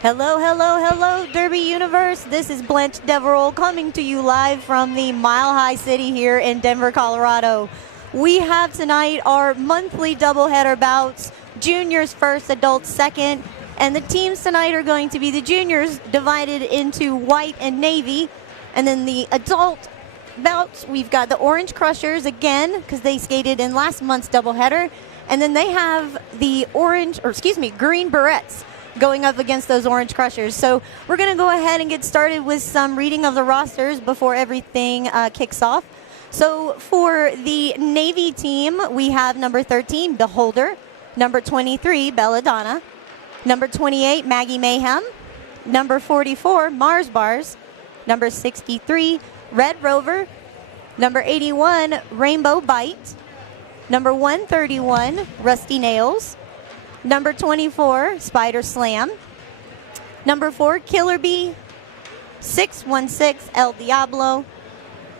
Hello, hello, hello, Derby Universe. This is Blanche Deverell coming to you live from the Mile High City here in Denver, Colorado. We have tonight our monthly doubleheader bouts, juniors first, adults second, and the teams tonight are going to be the juniors divided into white and navy, and then the adult bouts, we've got the Orange Crushers again because they skated in last month's doubleheader, and then they have the Green Berets going up against those Orange Crushers. So we're going to go ahead and get started with some reading of the rosters before everything kicks off. So for the Navy team, we have number 13, Beholder, number 23, Bella Donna, number 28, Maggie Mayhem, number 44, MarzBarz, number 63, Red Rover, number 81, Rainbow Bite, number 131, Rusty Nails, number 24, Spider Slam, number 4, Killer Bea, 616, El Diablo,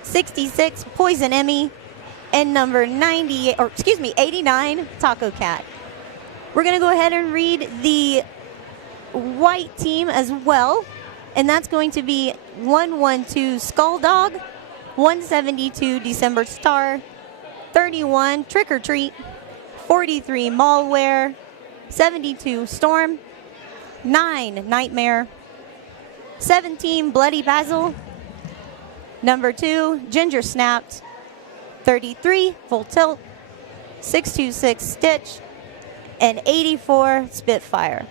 66, Poison Emy, and number 89, Tacocat. We're going to go ahead and read the white team as well, and that's going to be 112 SkullDog, 172 December Star, 31 Trick or Treat, 43 Maulware, 72 Storm, 9 Nitemare, 17 Bloody Basil, number 2 Ginger Snapt, 33 Full Tilt, 626 Stitch, and 84 Spitfire.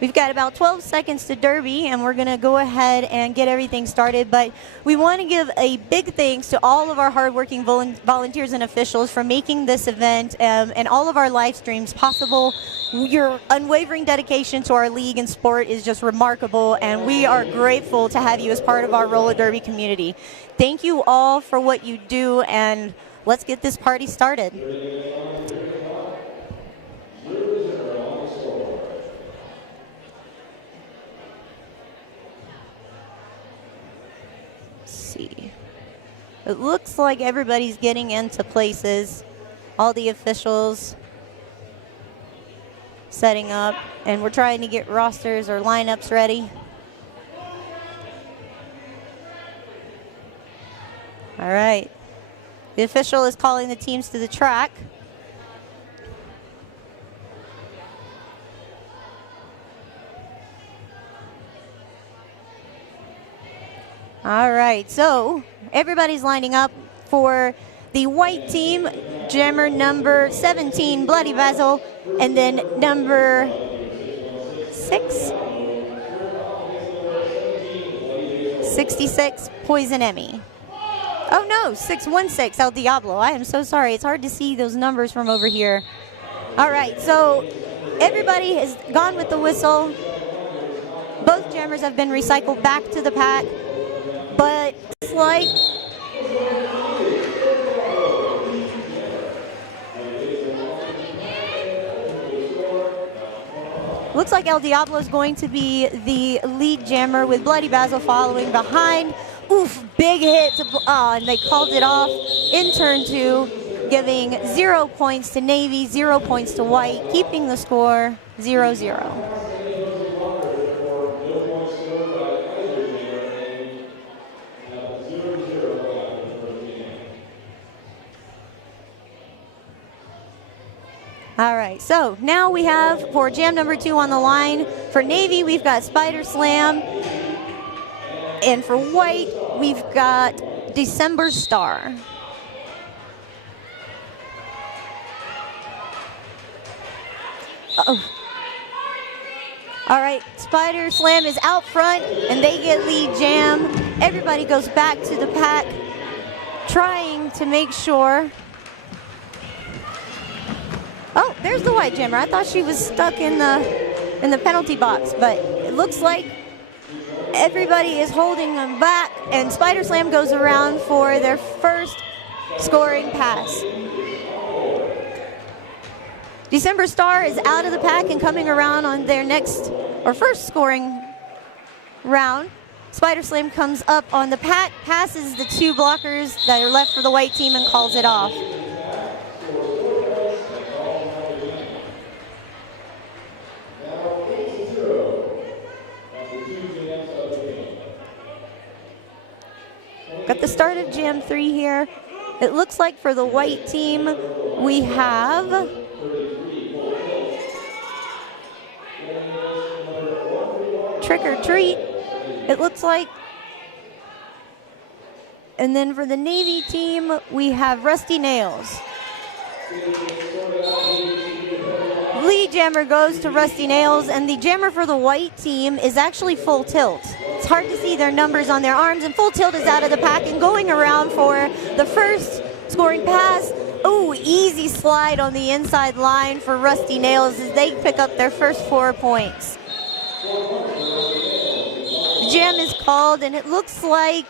We've got about 12 seconds to Derby, and we're going to go ahead and get everything started. But we want to give a big thanks to all of our hardworking volunteers and officials for making this event and all of our live streams possible. Your unwavering dedication to our league and sport is just remarkable, and we are grateful to have you as part of our roller derby community. Thank you all for what you do, and let's get this party started. It looks like everybody's getting into places. All the officials setting up, and we're trying to get rosters or lineups ready. All right. The official is calling the teams to the track. All right, so everybody's lining up for the white team, jammer number 17, Bloody Basil, and then number 66, Poison Emy. Oh no, 616, El Diablo. I am so sorry, it's hard to see those numbers from over here. All right, so everybody has gone with the whistle. Both jammers have been recycled back to the pack. But it's like looks like El Diablo is going to be the lead jammer with Bloody Basil following behind. Oof, big hit and they called it off in turn 2, giving 0 points to Navy, 0 points to white, keeping the score 0-0. All right, so now we have for jam number 2 on the line. For Navy, we've got Spider Slam. And for white, we've got December Star. Uh-oh. All right, Spider Slam is out front, and they get lead jam. Everybody goes back to the pack, trying to make sure. Oh, there's the white jammer. I thought she was stuck in the penalty box, but it looks like everybody is holding them back, and Spider Slam goes around for their first scoring pass. December Star is out of the pack and coming around on their first scoring round. Spider Slam comes up on the pack, passes the 2 blockers that are left for the white team and calls it off. the start of Jam 3 here. It looks like for the white team, we have Trick or Treat, it looks like. And then for the Navy team, we have Rusty Nails. Lead jammer goes to Rusty Nails, and the jammer for the white team is actually Full Tilt. It's hard to see their numbers on their arms, and Full Tilt is out of the pack and going around for the first scoring pass. Oh, easy slide on the inside line for Rusty Nails as they pick up their first 4 points. The jam is called, and it looks like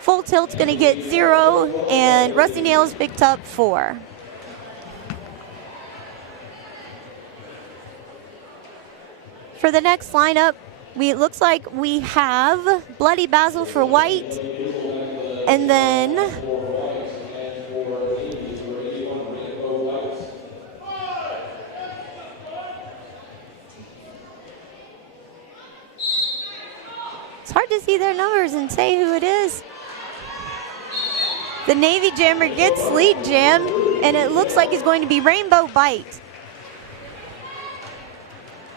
Full Tilt's going to get 0, and Rusty Nails picked up 4. For the next lineup, it looks like we have Bloody Basil for white, and then it's hard to see their numbers and say who it is. The Navy jammer gets lead jammed, and it looks like it's going to be Rainbow Bite.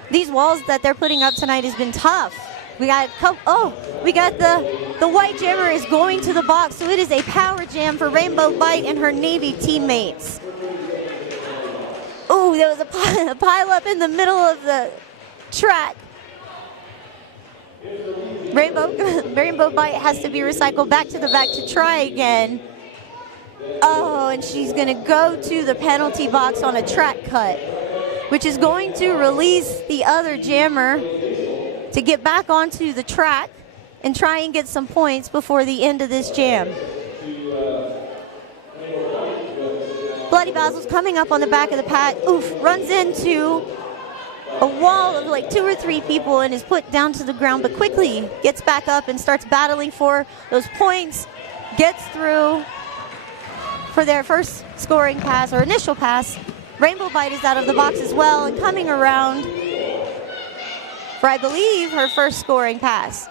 These walls that they're putting up tonight has been tough. We got the white jammer is going to the box, so it is a power jam for Rainbow Bite and her Navy teammates. Oh, there was a pile up in the middle of the track. Rainbow Bite has to be recycled back to the back to try again. Oh, and she's going to go to the penalty box on a track cut, which is going to release the other jammer to get back onto the track and try and get some points before the end of this jam. Bloody Basil's coming up on the back of the pack. Oof, runs into a wall of like 2 or 3 people and is put down to the ground, but quickly gets back up and starts battling for those points, gets through for their first scoring pass or initial pass. Rainbow Bite is out of the box as well and coming around for, I believe, her first scoring pass.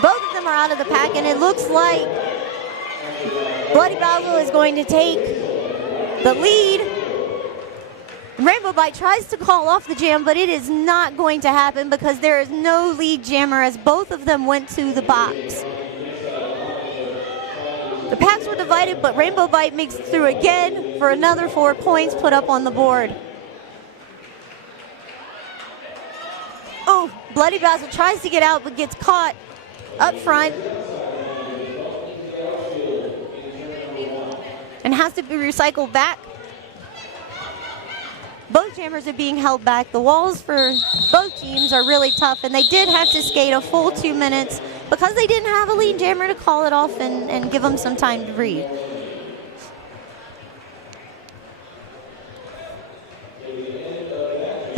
Both of them are out of the pack, and it looks like Bloody Basil is going to take the lead. Rainbow Bite tries to call off the jam, but it is not going to happen because there is no lead jammer as both of them went to the box. The packs were divided, but Rainbow Bite makes it through again for another 4 points put up on the board. Oh, Bloody Basil tries to get out, but gets caught up front and has to be recycled back. Both jammers are being held back. The walls for both teams are really tough, and they did have to skate a full 2 minutes because they didn't have a lead jammer to call it off and give them some time to breathe.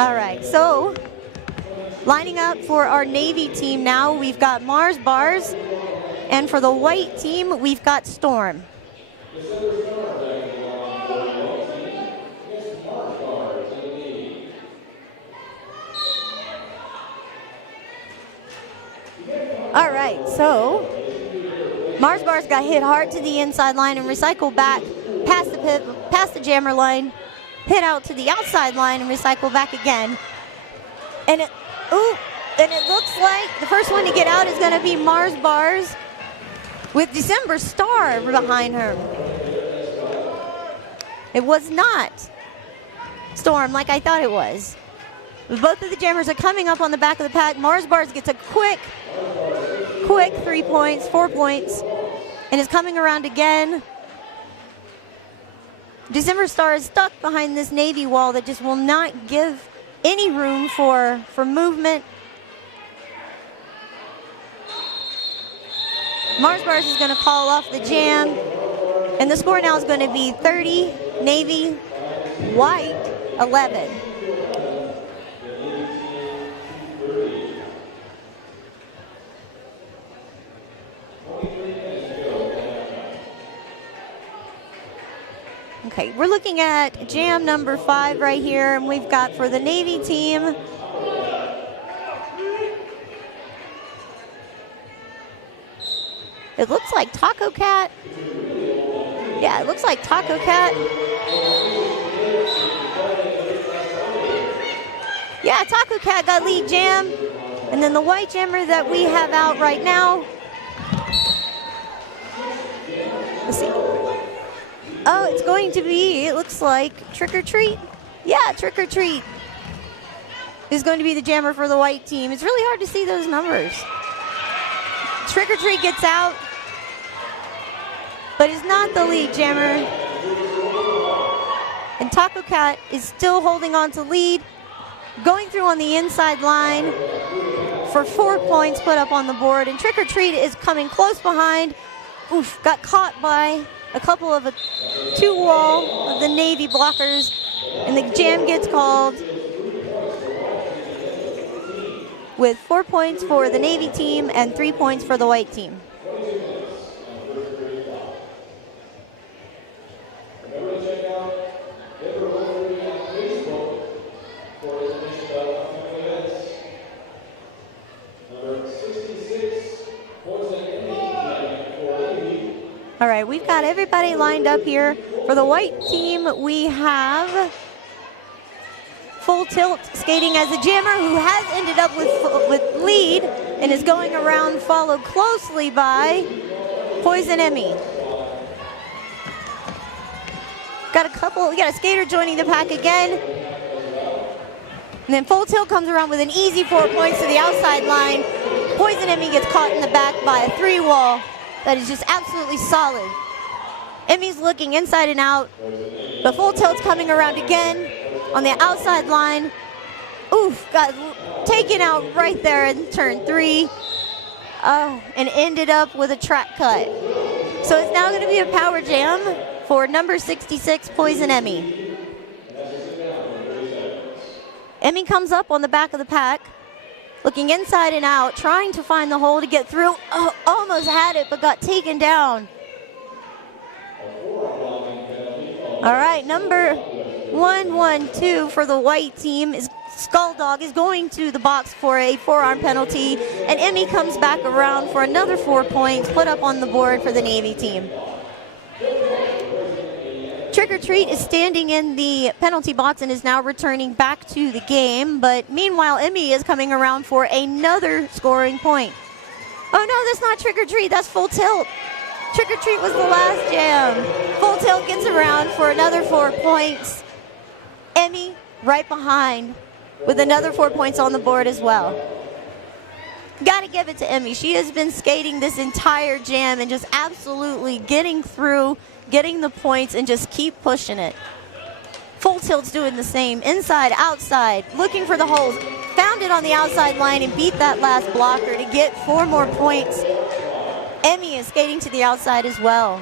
All right, so lining up for our Navy team now, we've got MarzBarz, and for the white team, we've got Storm. All right, so MarzBarz got hit hard to the inside line and recycled back past the pit, past the jammer line, hit out to the outside line and recycle back again. And it looks like the first one to get out is going to be MarzBarz with December Star behind her. It was not Storm like I thought it was. Both of the jammers are coming up on the back of the pack. MarzBarz gets a quick 3 points, 4 points, and is coming around again. December Star is stuck behind this Navy wall that just will not give any room for movement. MarzBarz is going to call off the jam, and the score now is going to be 30 Navy, white 11. Okay, we're looking at jam number 5 right here, and we've got for the Navy team, It looks like Tacocat. Yeah, it looks like Tacocat. Yeah, Tacocat got lead jam. And then the white jammer that we have out right now. Let's see. Oh, it's going to be, it looks like Trick or Treat. Yeah, Trick or Treat is going to be the jammer for the white team. It's really hard to see those numbers. Trick or Treat gets out, but is not the lead jammer. And Tacocat is still holding on to lead, going through on the inside line for 4 points put up on the board. And Trick or Treat is coming close behind. Oof, got caught by a couple of two wall of the Navy blockers, and the jam gets called with 4 points for the Navy team and 3 points for the white team. All right, we've got everybody lined up here. For the white team, we have Full Tilt skating as a jammer who has ended up with lead and is going around, followed closely by Poison Emy. Got a skater joining the pack again. And then Full Tilt comes around with an easy 4 points to the outside line. Poison Emy gets caught in the back by a 3-wall. That is just absolutely solid. Emmy's looking inside and out, but Full Tilt's coming around again on the outside line. Oof, got taken out right there in turn 3, and ended up with a track cut. So it's now going to be a power jam for number 66, Poison Emy. Emy comes up on the back of the pack, looking inside and out, trying to find the hole to get through. Oh, almost had it, but got taken down. All right, number 112 for the white team is SkullDog, is going to the box for a forearm penalty, and Emy comes back around for another 4 points put up on the board for the Navy team. Trick or Treat is standing in the penalty box and is now returning back to the game, but meanwhile Emy is coming around for another scoring point. Oh no, that's not Trick or Treat, that's Full Tilt. Trick or Treat was the last jam. Full Tilt gets around for another 4 points. Emy right behind with another 4 points on the board as well. Gotta give it to Emy. She has been skating this entire jam and just absolutely getting through, getting the points, and just keep pushing it. Full Tilt's doing the same, inside, outside, looking for the holes. Found it on the outside line and beat that last blocker to get 4 more points. Emy is skating to the outside as well.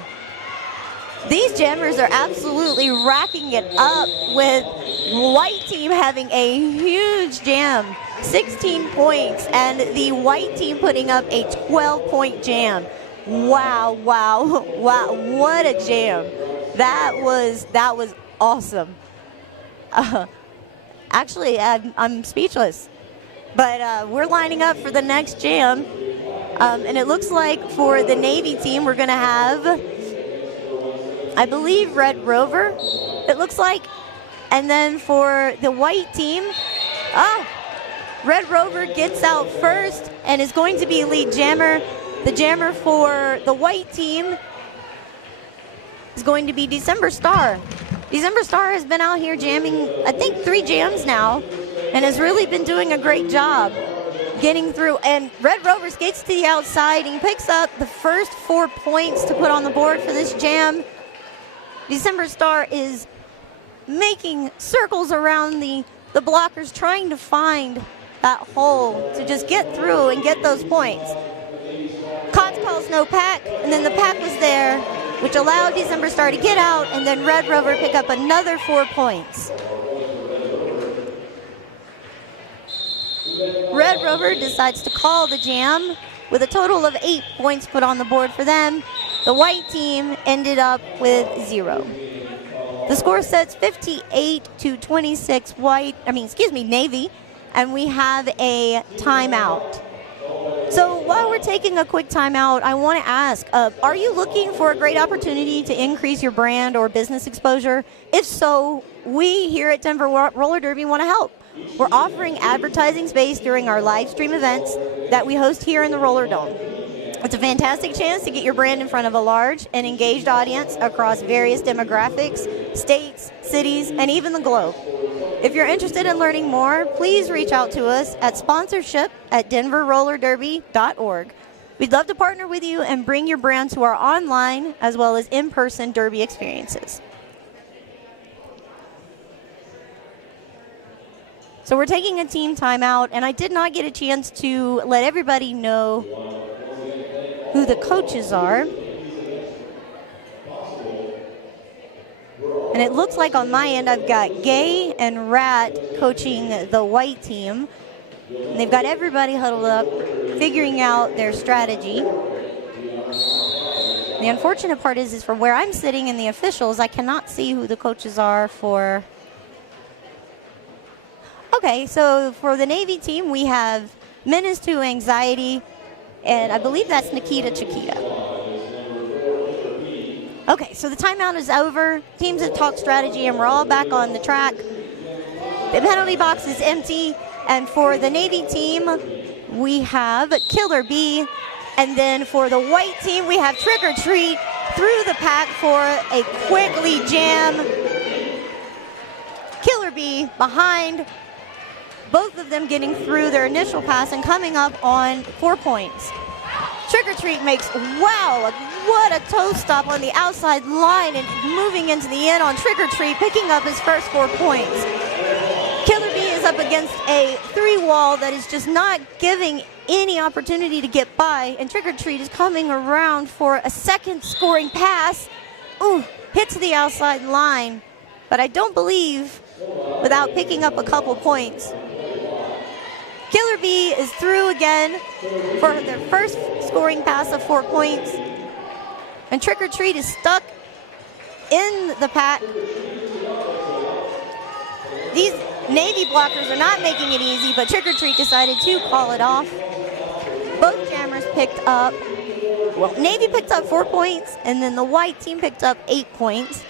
These jammers are absolutely racking it up, with white team having a huge jam, 16 points, and the white team putting up a 12-point jam. Wow, wow, wow, what a jam. That was awesome. Actually, I'm speechless. But we're lining up for the next jam. And it looks like for the Navy team, we're going to have, I believe, Red Rover, it looks like. And then for the white team, Red Rover gets out first and is going to be lead jammer. The jammer for the white team is going to be December Star. December Star has been out here jamming, I think, 3 jams now, and has really been doing a great job getting through. And Red Rover skates to the outside and picks up the first 4 points to put on the board for this jam. December Star is making circles around the blockers, trying to find that hole to just get through and get those points. Cots calls no pack, and then the pack was there, which allowed December Star to get out, and then Red Rover pick up another 4 points. Red Rover decides to call the jam with a total of 8 points put on the board for them. The white team ended up with 0. The score sets 58-26 Navy, and we have a timeout. So while we're taking a quick time out, I want to ask, are you looking for a great opportunity to increase your brand or business exposure? If so, we here at Denver Roller Derby want to help. We're offering advertising space during our live stream events that we host here in the Roller Dome. It's a fantastic chance to get your brand in front of a large and engaged audience across various demographics, states, cities, and even the globe. If you're interested in learning more, please reach out to us at sponsorship@denverrollerderby.org. We'd love to partner with you and bring your brand to our online as well as in-person derby experiences. So we're taking a team timeout, and I did not get a chance to let everybody know who the coaches are. And it looks like on my end I've got Gay and Rat coaching the white team. And they've got everybody huddled up, figuring out their strategy. The unfortunate part is from where I'm sitting in the officials, I cannot see who the coaches are for. Okay, so for the Navy team, we have Menace to Anxiety, and I believe that's Nikita Chiquita. Okay, so the timeout is over. Teams have talked strategy, and we're all back on the track. The penalty box is empty, and for the Navy team, we have Killer Bea, and then for the white team, we have Trick or Treat through the pack for a quick lead jam. Killer Bea behind, both of them getting through their initial pass and coming up on 4 points. Trick or Treat makes, wow, what a toe stop on the outside line and moving into the end on Trick or Treat, picking up his first 4 points. Killer Bea is up against a 3-wall that is just not giving any opportunity to get by, and Trick or Treat is coming around for a second scoring pass. Ooh, hits the outside line, but I don't believe without picking up a couple points. Killer Bea is through again for their first scoring pass of 4 points. And Trick or Treat is stuck in the pack. These Navy blockers are not making it easy, but Trick or Treat decided to call it off. Both jammers picked up, well, Navy picked up 4 points, and then the white team picked up 8 points.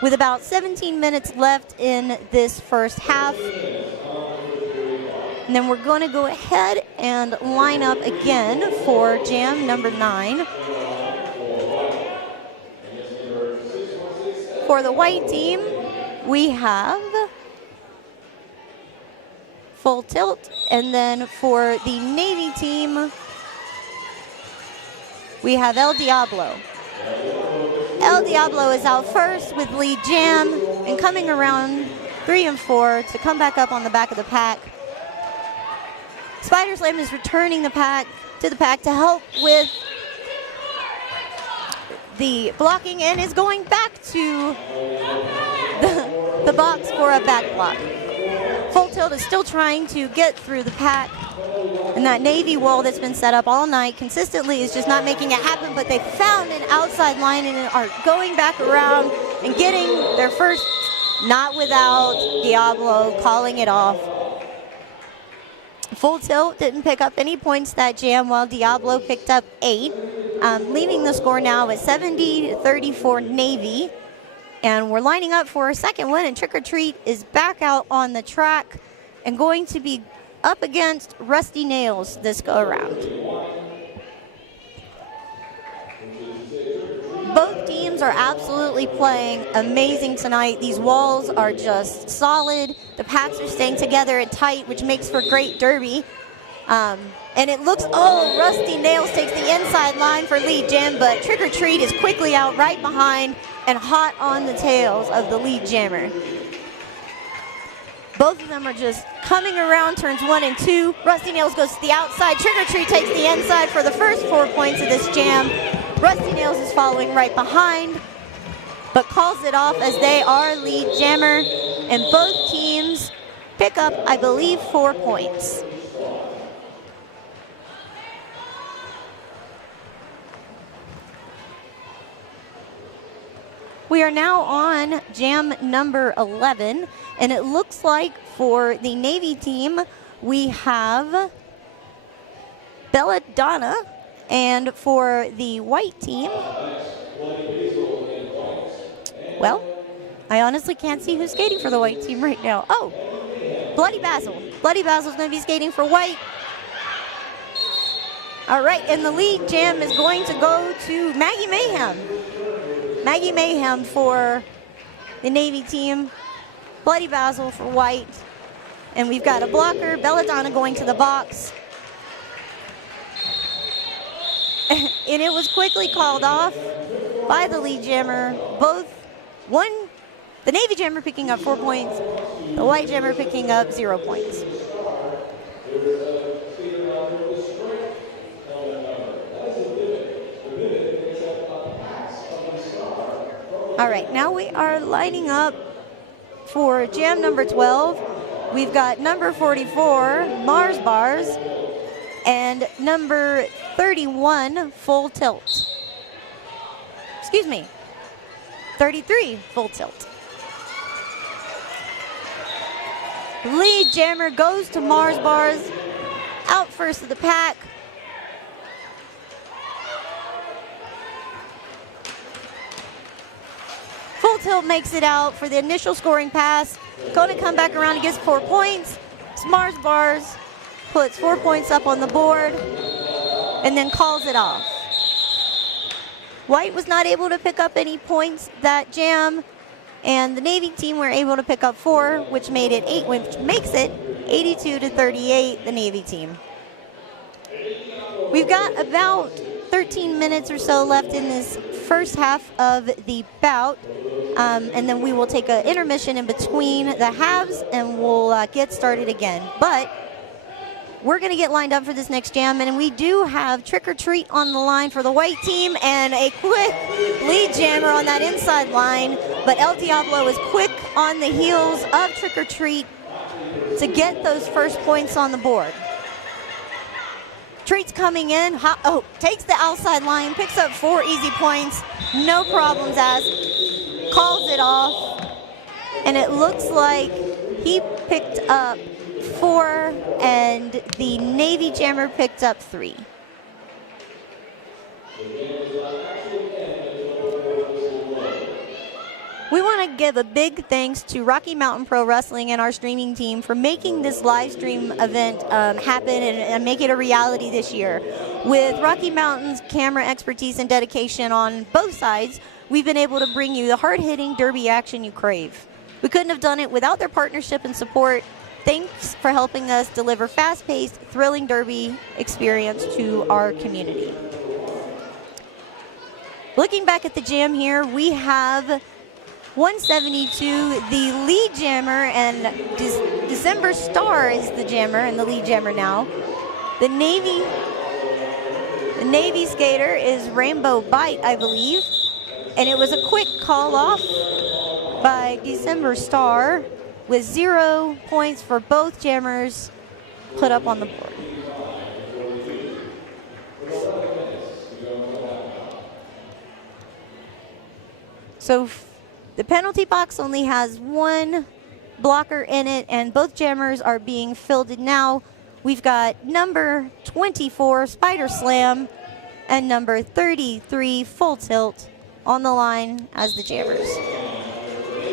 With about 17 minutes left in this first half. And then we're going to go ahead and line up again for jam number 9. For the white team, we have Full Tilt. And then for the Navy team, we have El Diablo. El Diablo is out first with lead jam and coming around 3 and 4 to come back up on the back of the pack. Spider Slam is returning the pack to help with the blocking and is going back to the box for a back block. Full Tilt is still trying to get through the pack, and that Navy wall that's been set up all night consistently is just not making it happen, but they found an outside line and are going back around and getting their first, not without Diablo calling it off. Full Tilt didn't pick up any points that jam, while Diablo picked up 8, leaving the score now at 70-34 Navy. And we're lining up for a second win, and Trick or Treat is back out on the track and going to be up against Rusty Nails this go around. Both teams are absolutely playing amazing tonight. These walls are just solid. The packs are staying together and tight, which makes for great derby. And it looks, oh, Rusty Nails takes the inside line for lead jam, but Trick or Treat is quickly out right behind and hot on the tails of the lead jammer. Both of them are just coming around turns 1 and 2. Rusty Nails goes to the outside. Trick or Treat takes the inside for the first 4 points of this jam. Rusty Nails is following right behind, but calls it off as they are lead jammer, and both teams pick up, I believe, 4 points. We are now on jam number 11, and it looks like for the Navy team, we have Bella Donna. And for the white team, well, I honestly can't see who's skating for the white team right now. Oh, Bloody Basil. Bloody Basil's going to be skating for white. All right, and the lead jam is going to go to Maggie Mayhem. Maggie Mayhem for the Navy team, Bloody Basil for white. And we've got a blocker, Bella Donna going to the box. And it was quickly called off by the lead jammer. The Navy jammer picking up 4 points, the white jammer picking up 0 points. All right, now we are lining up for jam number 12. We've got number 44, MarzBarz, and number 31, Full Tilt. Excuse me, 33, Full Tilt. Lead jammer goes to MarzBarz, out first of the pack. Full Tilt makes it out for the initial scoring pass. Going to come back around and gets 4 points. MarzBarz puts 4 points up on the board and then calls it off. White was not able to pick up any points that jam, and the Navy team were able to pick up 4, which made it 8, which makes it 82-38, the Navy team. We've got about 13 minutes or so left in this first half of the bout, and then we will take an intermission in between the halves, and we'll get started again. But we're going to get lined up for this next jam, and we do have Trick or Treat on the line for the white team, and a quick lead jammer on that inside line. But El Diablo is quick on the heels of Trick or Treat to get those first points on the board. Treat's coming in, takes the outside line, picks up 4 easy points, no problems asked, calls it off, and it looks like he picked up 4 and the Navy jammer picked up 3. We want to give a big thanks to Rocky Mountain Pro Wrestling and our streaming team for making this live stream event happen and make it a reality this year. With Rocky Mountain's camera expertise and dedication on both sides, we've been able to bring you the hard-hitting derby action you crave. We couldn't have done it without their partnership and support. Thanks for helping us deliver fast-paced, thrilling derby experience to our community. Looking back at the jam here, we have 172, the lead jammer, and December Star is the jammer and the lead jammer now. The Navy skater is Rainbow Bite, I believe. And it was a quick call off by December Star with 0 points for both jammers put up on the board. So the penalty box only has 1 blocker in it, and both jammers are being fielded now. We've got number 24, Spider Slam, and number 33, Full Tilt, on the line as the jammers.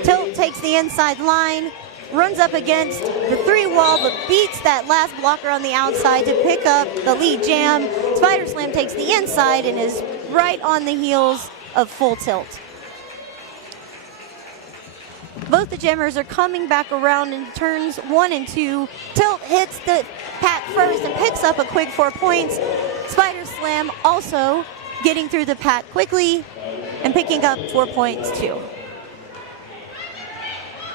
Tilt takes the inside line, runs up against the 3 wall, but beats that last blocker on the outside to pick up the lead jam. Spider Slam takes the inside and is right on the heels of Full Tilt. Both the jammers are coming back around in turns 1 and 2. Tilt hits the pack first and picks up a quick 4 points. Spider Slam also getting through the pack quickly and picking up 4 points too.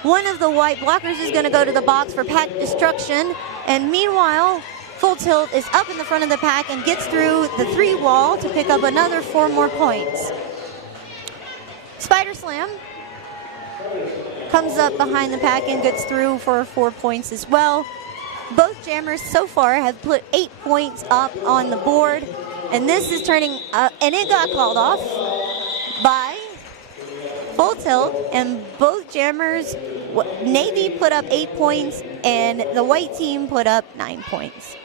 One of the white blockers is going to go to the box for pack destruction, and meanwhile, Full Tilt is up in the front of the pack and gets through the 3 wall to pick up another 4 more points. Spider Slam comes up behind the pack and gets through for 4 points as well. Both jammers so far have put 8 points up on the board, and this is turning, and it got called off by Full Tilt, and both jammers, Navy put up 8 points, and the white team put up 9 points.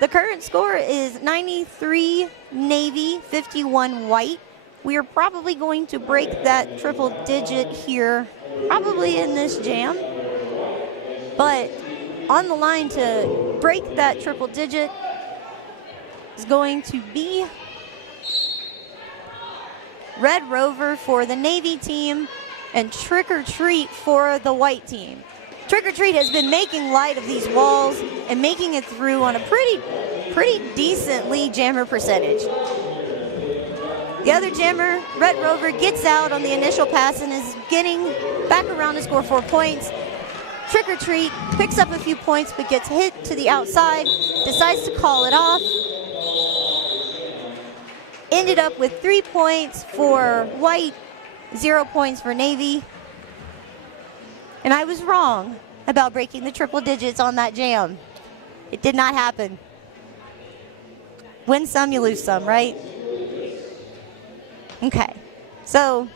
The current score is 93 Navy, 51 White. We are probably going to break that triple digit here, probably in this jam. But on the line to break that triple digit is going to be Red Rover for the Navy team and Trick or Treat for the White team. Trick or Treat has been making light of these walls and making it through on a pretty decent lead jammer percentage. The other jammer, Red Rover, gets out on the initial pass and is getting back around to score 4 points. Trick or Treat picks up a few points but gets hit to the outside, decides to call it off. Ended up with 3 points for White, 0 points for Navy. And I was wrong about breaking the triple digits on that jam. It did not happen. Win some, you lose some, right? Okay, so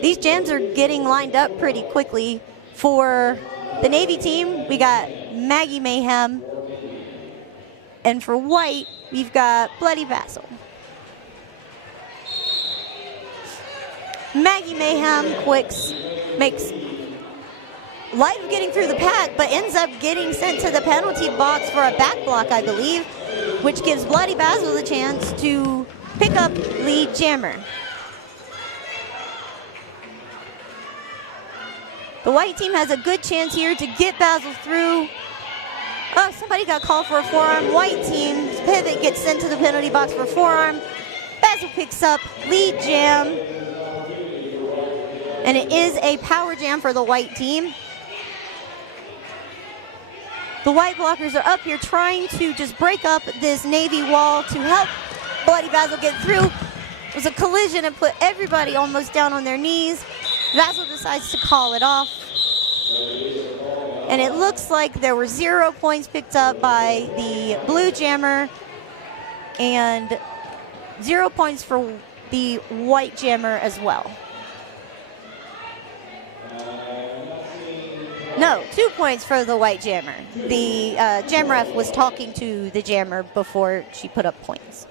these jams are getting lined up pretty quickly. For the Navy team, we got Maggie Mayhem. And for White, we've got Bloody Basil. Maggie Mayhem makes light of getting through the pack, but ends up getting sent to the penalty box for a back block, I believe, which gives Bloody Basil the chance to pick up lead jammer. The White team has a good chance here to get Basil through. Oh, somebody got called for a forearm. White team's pivot gets sent to the penalty box for a forearm. Basil picks up lead jam. And it is a power jam for the White team. The White blockers are up here trying to just break up this Navy wall to help Bloody Basil get through. It was a collision and put everybody almost down on their knees. Basil decides to call it off. And it looks like there were 0 points picked up by the blue jammer and 0 points for the White jammer as well. No, 2 points for the White jammer. The jam ref was talking to the jammer before she put up points.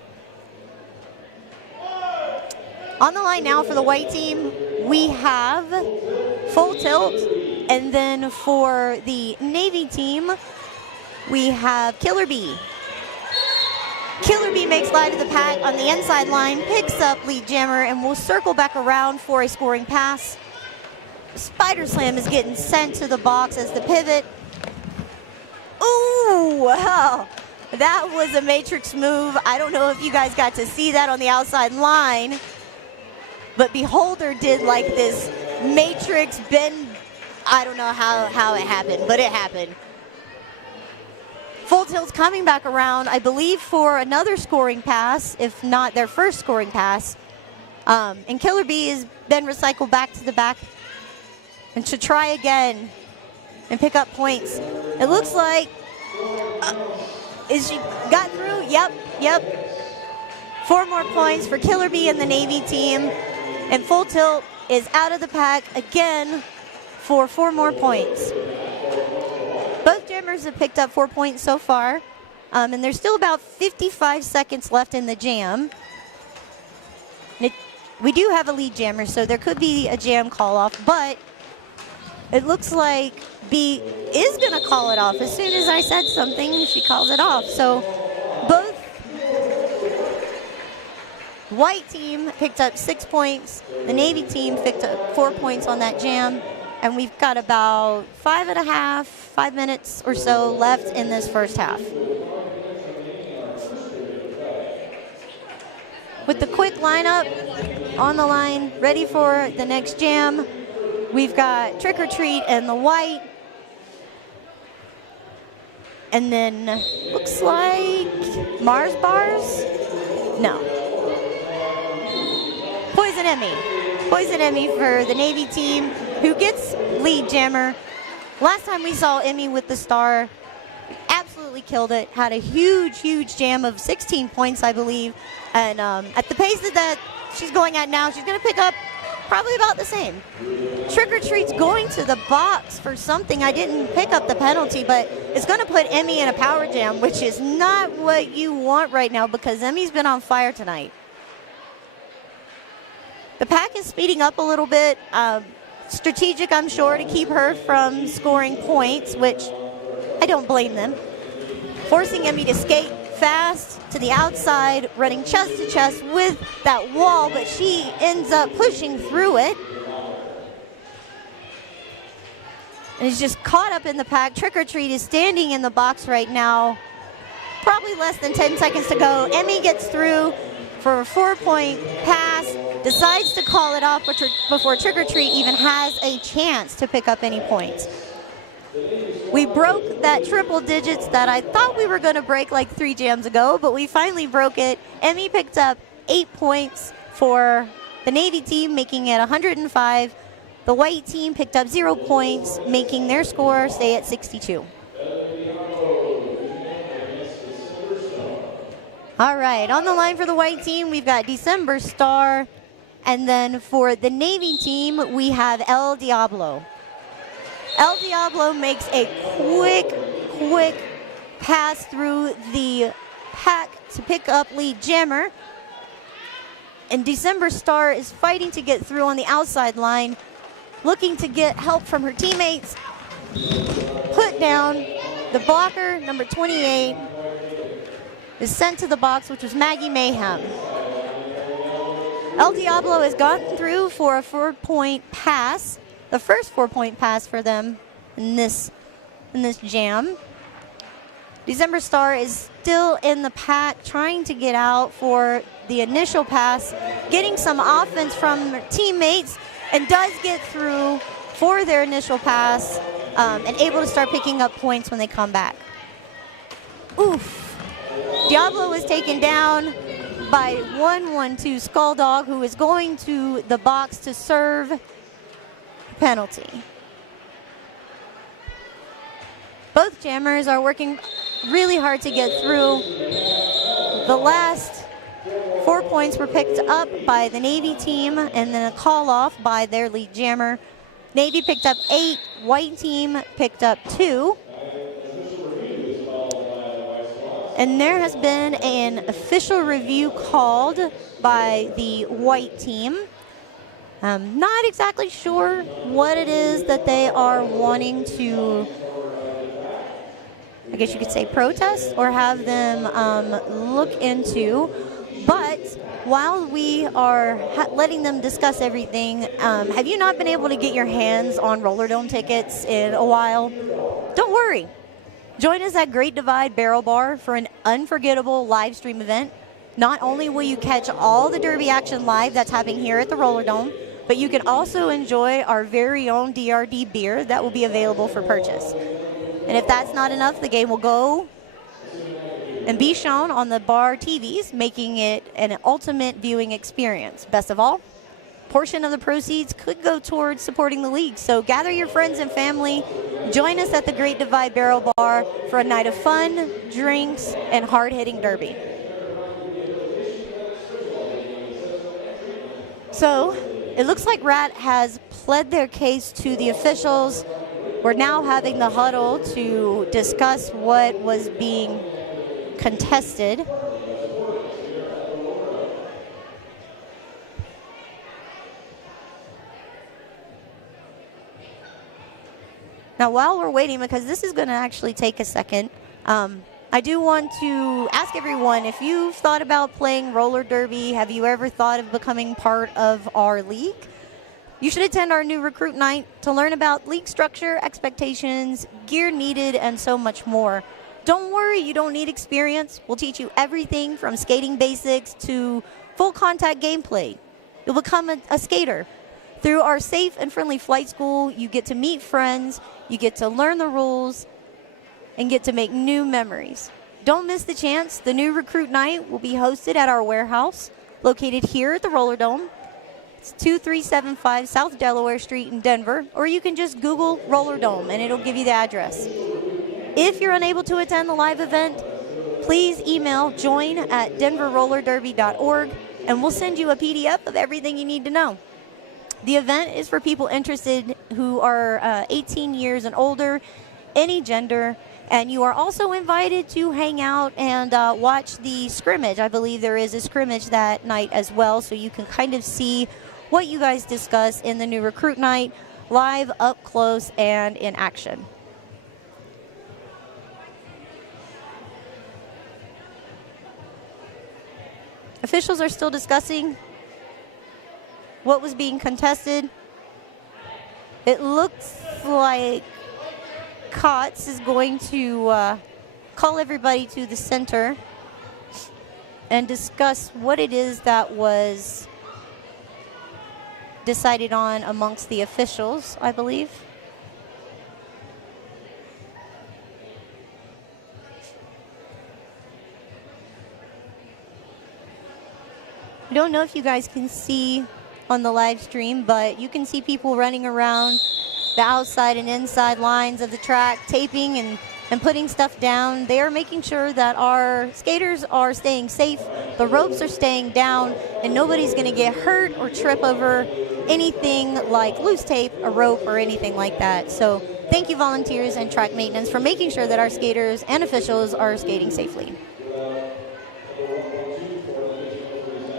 On the line now for the White team, we have Full Tilt. And then for the Navy team, we have Killer Bea. Killer Bea makes light of the pack on the inside line, picks up lead jammer, and will circle back around for a scoring pass. Spider Slam is getting sent to the box as the pivot. Ooh, wow. That was a Matrix move. I don't know if you guys got to see that on the outside line, but Beholder did like this Matrix bend. I don't know how it happened, but it happened. Full Tilt's coming back around, I believe, for another scoring pass, if not their first scoring pass. And Killer Bea has been recycled back to the back and to try again and pick up points. It looks like, is she got through? Yep. 4 more points for Killer Bea and the Navy team. And Full Tilt is out of the pack again for 4 more points. Both jammers have picked up 4 points so far. And there's still about 55 seconds left in the jam. We do have a lead jammer, so there could be a jam call off, but it looks like Bea is going to call it off. As soon as I said something, she calls it off. So both White team picked up 6 points. The Navy team picked up 4 points on that jam. And we've got about 5 minutes or so left in this first half. With the quick lineup on the line, ready for the next jam, we've got Trick or Treat and the White. And then looks like MarzBarz? No. Poison Emy. Poison Emy for the Navy team, who gets lead jammer. Last time we saw Emy with the star, absolutely killed it. Had a huge jam of 16 points, I believe. And at the pace that she's going at now, she's going to pick up probably about the same. Trick or Treat's going to the box for something. I didn't pick up the penalty, but it's going to put Emy in a power jam, which is not what you want right now because Emmy's been on fire tonight. The pack is speeding up a little bit. Strategic, I'm sure, to keep her from scoring points, which I don't blame them. Forcing Emy to skate fast to the outside, running chest to chest with that wall, but she ends up pushing through it. And is just caught up in the pack. Trick or Treat is standing in the box right now. Probably less than 10 seconds to go. Emy gets through for a 4-point pass, decides to call it off before Trick or Treat even has a chance to pick up any points. We broke that triple digits that I thought we were going to break like 3 jams ago, but we finally broke it. Emy picked up 8 points for the Navy team, making it 105. The white team picked up 0 points, making their score stay at 62. All right, on the line for the white team, we've got December Star. And then for the Navy team, we have El Diablo. El Diablo makes a quick pass through the pack to pick up lead jammer. And December Star is fighting to get through on the outside line, looking to get help from her teammates. Put down the blocker, number 28, is sent to the box, which was Maggie Mayhem. El Diablo has gotten through for a 4-point pass, the first 4-point pass for them in this jam. December Star is still in the pack, trying to get out for the initial pass, getting some offense from her teammates, and does get through for their initial pass and able to start picking up points when they come back. Oof. Diablo was taken down by 1-1-2 SkullDog, who is going to the box to serve penalty. Both jammers are working really hard to get through. The last 4 points were picked up by the Navy team and then a call off by their lead jammer. Navy picked up 8, white team picked up 2. And there has been an official review called by the white team. Not exactly sure what it is that they are wanting to, I guess you could say, protest or have them look into. But while we are letting them discuss everything, have you not been able to get your hands on Roller Dome tickets in a while? Don't worry. Join us at Great Divide Barrel Bar for an unforgettable live stream event. Not only will you catch all the Derby action live that's happening here at the Roller Dome, but you can also enjoy our very own DRD beer that will be available for purchase. And if that's not enough, the game will go and be shown on the bar TVs, making it an ultimate viewing experience. Best of all, portion of the proceeds could go towards supporting the league. So gather your friends and family. Join us at the Great Divide Barrel Bar for a night of fun, drinks, and hard-hitting derby. So it looks like RAT has pled their case to the officials. We're now having the huddle to discuss what was being contested. Now, while we're waiting, because this is going to actually take a second, I do want to ask everyone, if you've thought about playing roller derby, have you ever thought of becoming part of our league? You should attend our new recruit night to learn about league structure, expectations, gear needed, and so much more. Don't worry, you don't need experience. We'll teach you everything from skating basics to full contact gameplay. You'll become a skater. Through our safe and friendly flight school, you get to meet friends, you get to learn the rules, and get to make new memories. Don't miss the chance. The new recruit night will be hosted at our warehouse, located here at the Roller Dome. It's 2375 South Delaware Street in Denver, or you can just Google Roller Dome and it'll give you the address. If you're unable to attend the live event, please email join@denverrollerderby.org and we'll send you a PDF of everything you need to know. The event is for people interested who are 18 years and older, any gender, and you are also invited to hang out and watch the scrimmage. I believe there is a scrimmage that night as well, so you can kind of see what you guys discuss in the new recruit night, live, up close, and in action. Officials are still discussing what was being contested. It looks like Kotz is going to call everybody to the center and discuss what it is that was decided on amongst the officials, I believe. I don't know if you guys can see on the live stream, but you can see people running around the outside and inside lines of the track, taping and putting stuff down. They are making sure that our skaters are staying safe, the ropes are staying down, and nobody's going to get hurt or trip over anything like loose tape, a rope, or anything like that. So thank you, volunteers and track maintenance, for making sure that our skaters and officials are skating safely.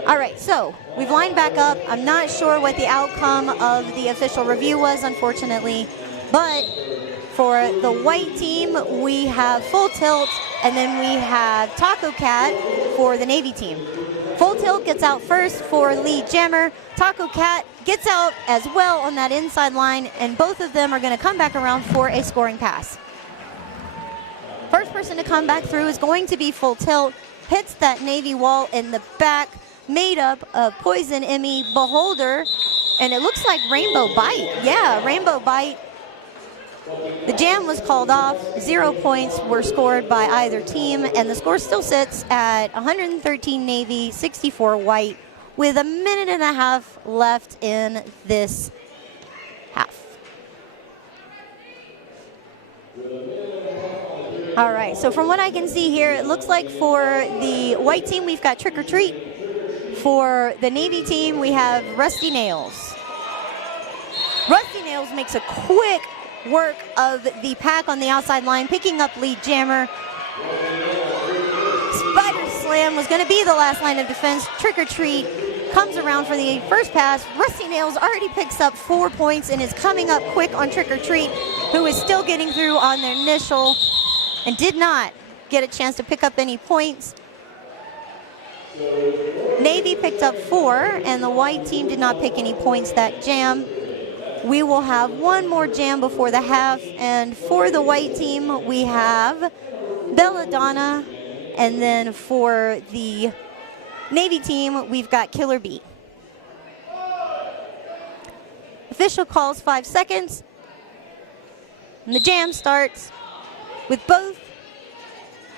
All right, so we've lined back up. I'm not sure what the outcome of the official review was, unfortunately, but for the white team, we have Full Tilt, and then we have Tacocat for the Navy team. Full Tilt gets out first for lead jammer. Tacocat gets out as well on that inside line, and both of them are going to come back around for a scoring pass. First person to come back through is going to be Full Tilt, hits that Navy wall in the back, made up of Poison Emy, Beholder, and it looks like Rainbow Bite. Yeah, Rainbow Bite. The jam was called off. 0 points were scored by either team, and the score still sits at 113 Navy, 64 white, with a minute and a half left in this half. All right, so from what I can see here, it looks like for the white team, we've got Trick or Treat. For the Navy team, we have Rusty Nails. Rusty Nails makes a quick work of the pack on the outside line, picking up lead jammer. Spider Slam was going to be the last line of defense. Trick or Treat comes around for the first pass. Rusty Nails already picks up 4 points and is coming up quick on Trick or Treat, who is still getting through on their initial and did not get a chance to pick up any points. Navy picked up 4, and the white team did not pick any points that jam. We will have one more jam before the half, and for the white team, we have Bella Donna, and then for the Navy team, we've got Killer Bea. Official calls 5 seconds, and the jam starts with both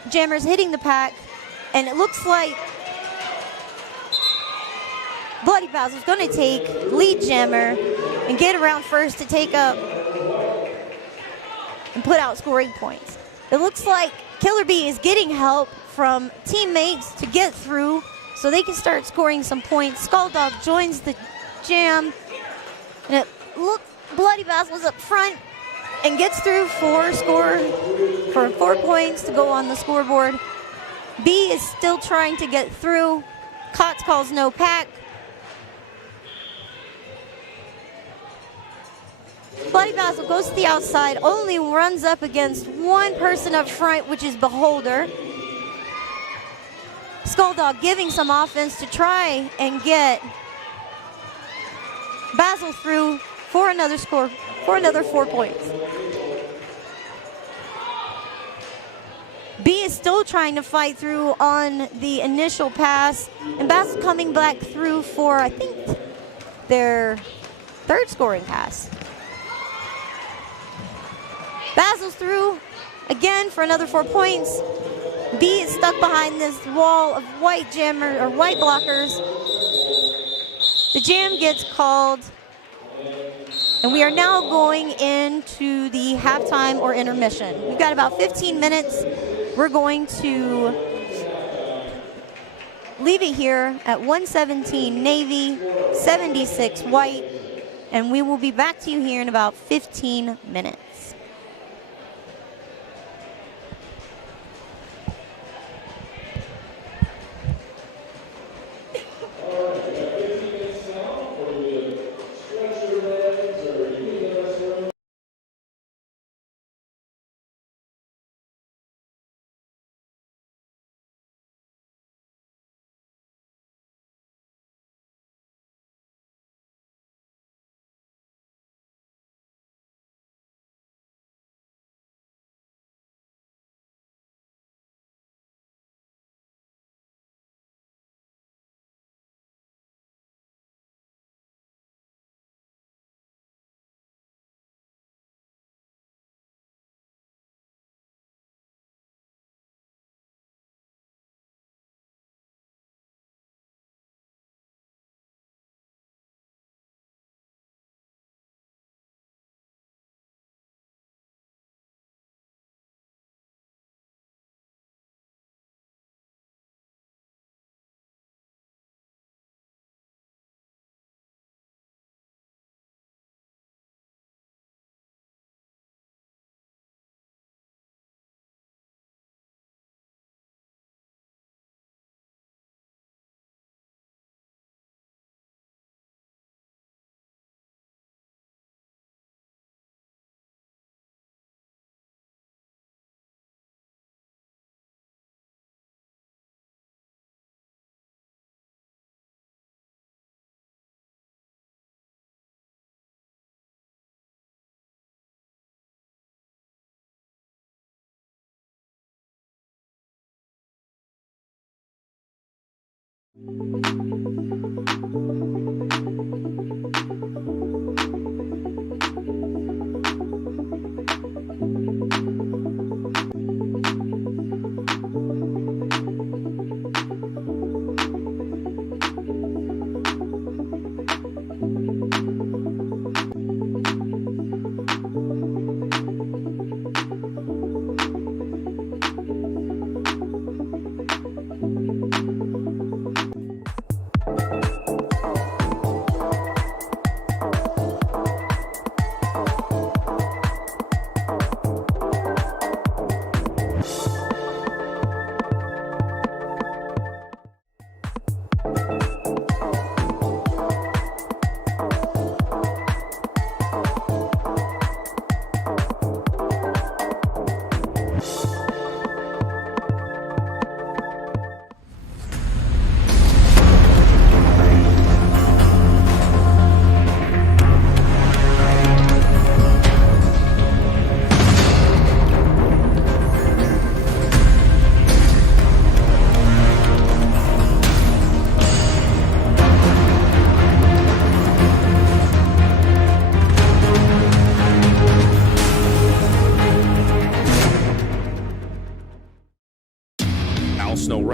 jammers hitting the pack, and it looks like Bloody Basil's going to take lead jammer and get around first to take up and put out scoring points. It looks like Killer Bea is getting help from teammates to get through so they can start scoring some points. SkullDog joins the jam, and it looks Bloody Basil's up front and gets through for 4 points to go on the scoreboard. Bea is still trying to get through. Kotz calls no pack. Bloody Basil goes to the outside, only runs up against one person up front, which is Beholder. SkullDog giving some offense to try and get Basil through for another 4 points. Bea is still trying to fight through on the initial pass, and Basil coming back through for, I think, their 3rd scoring pass. Basil's through again for another 4 points. Bea is stuck behind this wall of white blockers. The jam gets called, and we are now going into the halftime or intermission. We've got about 15 minutes. We're going to leave it here at 117 Navy, 76 white. and we will be back to you here in about 15 minutes.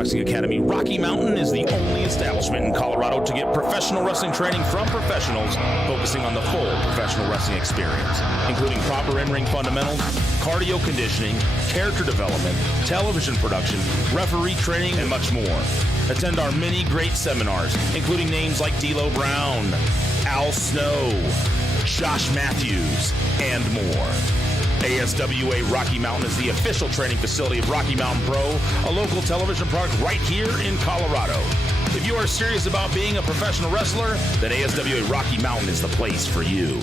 Wrestling Academy Rocky Mountain is the only establishment in Colorado to get professional wrestling training from professionals, focusing on the full professional wrestling experience, including proper in-ring fundamentals, cardio conditioning, character development, television production, referee training, and much more. Attend our many great seminars, including names like D'Lo Brown, Al Snow, Josh Matthews, and more. ASWA Rocky Mountain is the official training facility of Rocky Mountain Pro, a local television product right here in Colorado. If you are serious about being a professional wrestler, then ASWA Rocky Mountain is the place for you.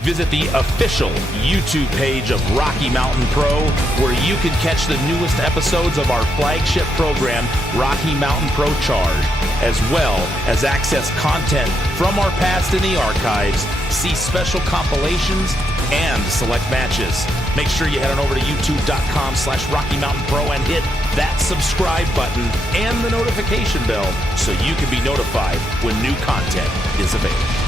Visit the official YouTube page of Rocky Mountain Pro, where you can catch the newest episodes of our flagship program, Rocky Mountain Pro Charge, as well as access content from our past in the archives, see special compilations, and select matches. Make sure you head on over to youtube.com/Rocky Mountain Pro and hit that subscribe button and the notification bell so you can be notified when new content is available.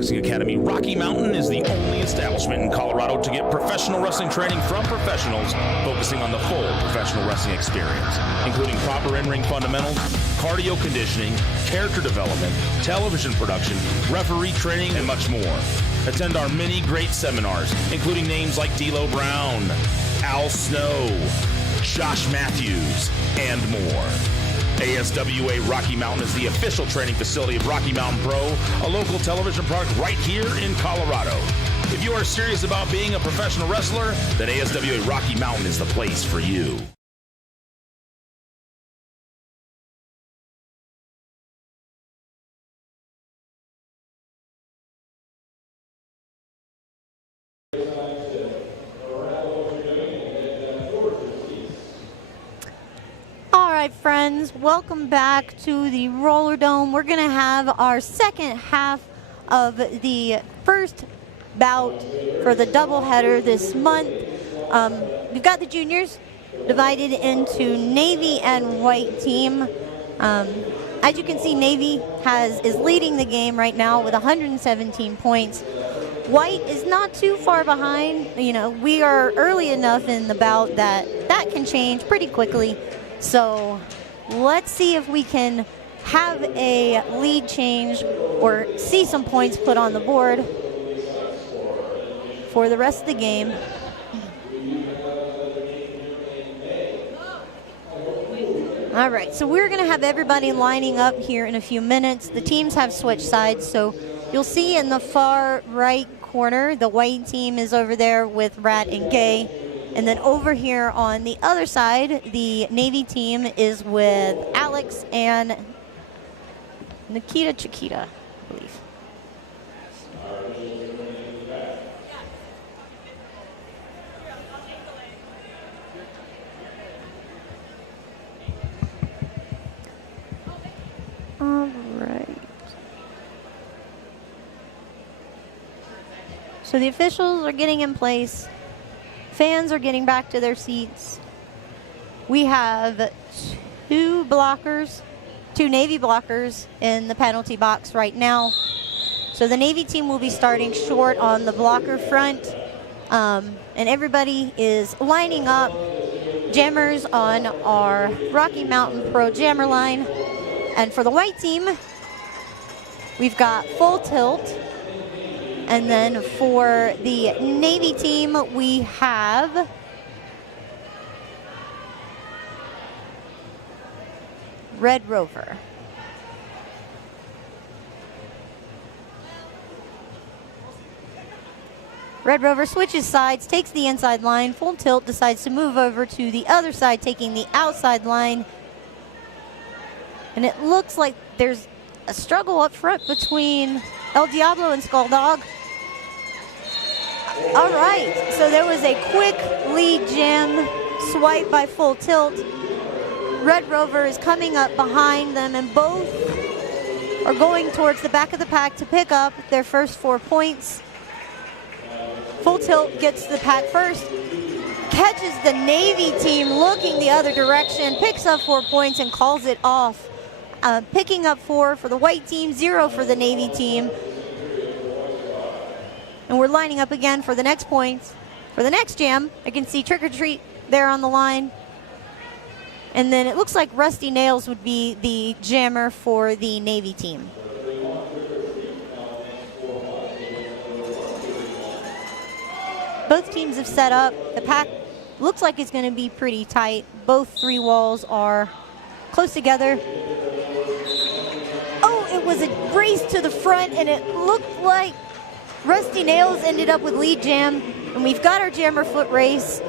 Wrestling Academy Rocky Mountain is the only establishment in Colorado to get professional wrestling training from professionals, focusing on the full professional wrestling experience, including proper in-ring fundamentals, cardio conditioning, character development, television production, referee training, and much more. Attend our many great seminars, including names like D'Lo Brown, Al Snow, Josh Matthews, and more. ASWA Rocky Mountain is the official training facility of Rocky Mountain Pro, a local television product right here in Colorado. If you are serious about being a professional wrestler, then ASWA Rocky Mountain is the place for you. Friends, welcome back to the Roller Dome. We're going to have our second half of the first bout for the doubleheader this month. We've got the juniors divided into Navy and white team. As you can see, Navy is leading the game right now with 117 points. White is not too far behind. You know, we are early enough in the bout that can change pretty quickly. So let's see if we can have a lead change or see some points put on the board for the rest of the game. All right, so we're going to have everybody lining up here in a few minutes. The teams have switched sides, so you'll see in the far right corner, the white team is over there with Rat and Gay. And then over here on the other side, the Navy team is with Alex and Nikita Chiquita, I believe. All right. So the officials are getting in place. Fans are getting back to their seats. We have two Navy blockers in the penalty box right now. So the Navy team will be starting short on the blocker front. And everybody is lining up jammers on our Rocky Mountain Pro jammer line. And for the white team, we've got full tilt. And then for the Navy team, we have Red Rover. Red Rover switches sides, takes the inside line, full tilt, decides to move over to the other side, taking the outside line. And it looks like there's a struggle up front between El Diablo and SkullDog. All right, so there was a quick lead jam swipe by Full Tilt. Red Rover is coming up behind them, and both are going towards the back of the pack to pick up their first 4 points. Full Tilt gets the pack first, catches the Navy team looking the other direction, picks up 4 points and calls it off. Picking up 4 for the white team, 0 for the Navy team. And we're lining up again for the next points. For the next jam, I can see Trick or Treat there on the line. And then it looks like Rusty Nails would be the jammer for the Navy team. Both teams have set up. The pack looks like it's going to be pretty tight. Both 3 walls are close together. Oh, it was a race to the front, and it looked like Rusty Nails ended up with lead jam. And we've got our jammer foot race,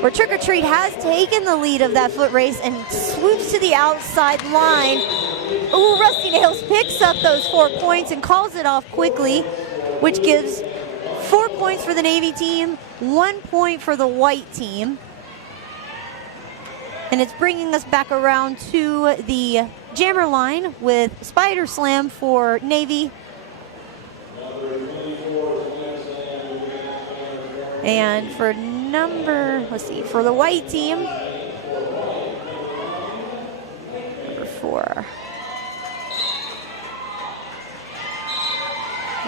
where Trick or Treat has taken the lead of that foot race and swoops to the outside line. Ooh, Rusty Nails picks up those 4 points and calls it off quickly, which gives 4 points for the Navy team, 1 point for the white team. And it's bringing us back around to the jammer line with Spider Slam for Navy. And for for the white team, number 4.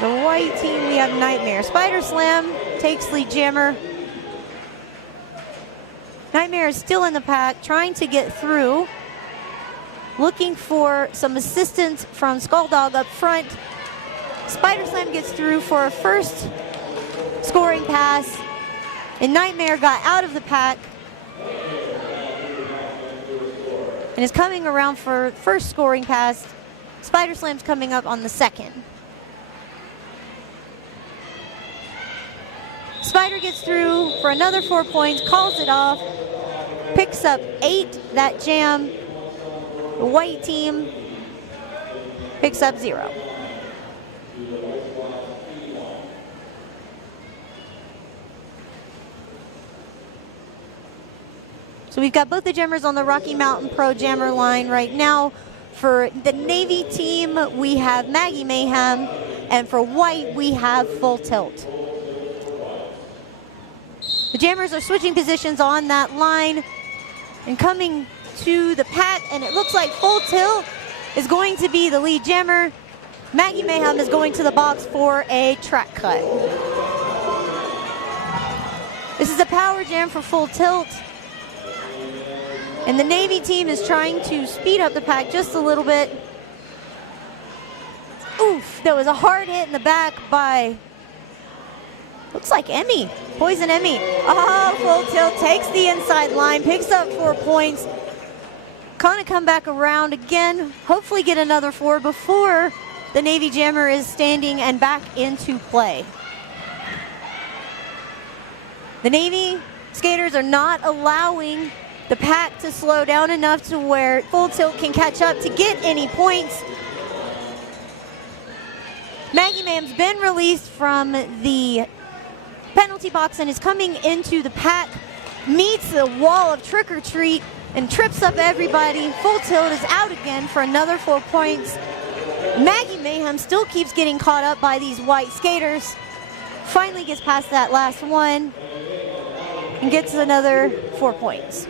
The white team, we have Nitemare. Spider Slam takes lead jammer. Nitemare is still in the pack, trying to get through. Looking for some assistance from SkullDog up front. Spider Slam gets through for a first scoring pass. And Nitemare got out of the pack and is coming around for first scoring pass. Spider Slam's coming up on the second. Spider gets through for another 4 points, calls it off, picks up 8 that jam. The white team picks up 0. So we've got both the jammers on the Rocky Mountain Pro jammer line right now. For the Navy team, we have Maggie Mayhem, and for white, we have Full Tilt. The jammers are switching positions on that line and coming to the pack, and it looks like Full Tilt is going to be the lead jammer. Maggie Mayhem is going to the box for a track cut. This is a power jam for Full Tilt. And the Navy team is trying to speed up the pack just a little bit. Oof, there was a hard hit in the back by, looks like Emy, Poison Emy. Oh, Full Tilt takes the inside line, picks up 4 points. Gonna come back around again, hopefully get another 4 before the Navy jammer is standing and back into play. The Navy skaters are not allowing the pack to slow down enough to where Full Tilt can catch up to get any points. Maggie Mayhem's been released from the penalty box and is coming into the pack, meets the wall of Trick or Treat and trips up everybody. Full Tilt is out again for another 4 points. Maggie Mayhem still keeps getting caught up by these white skaters. Finally gets past that last one and gets another 4 points.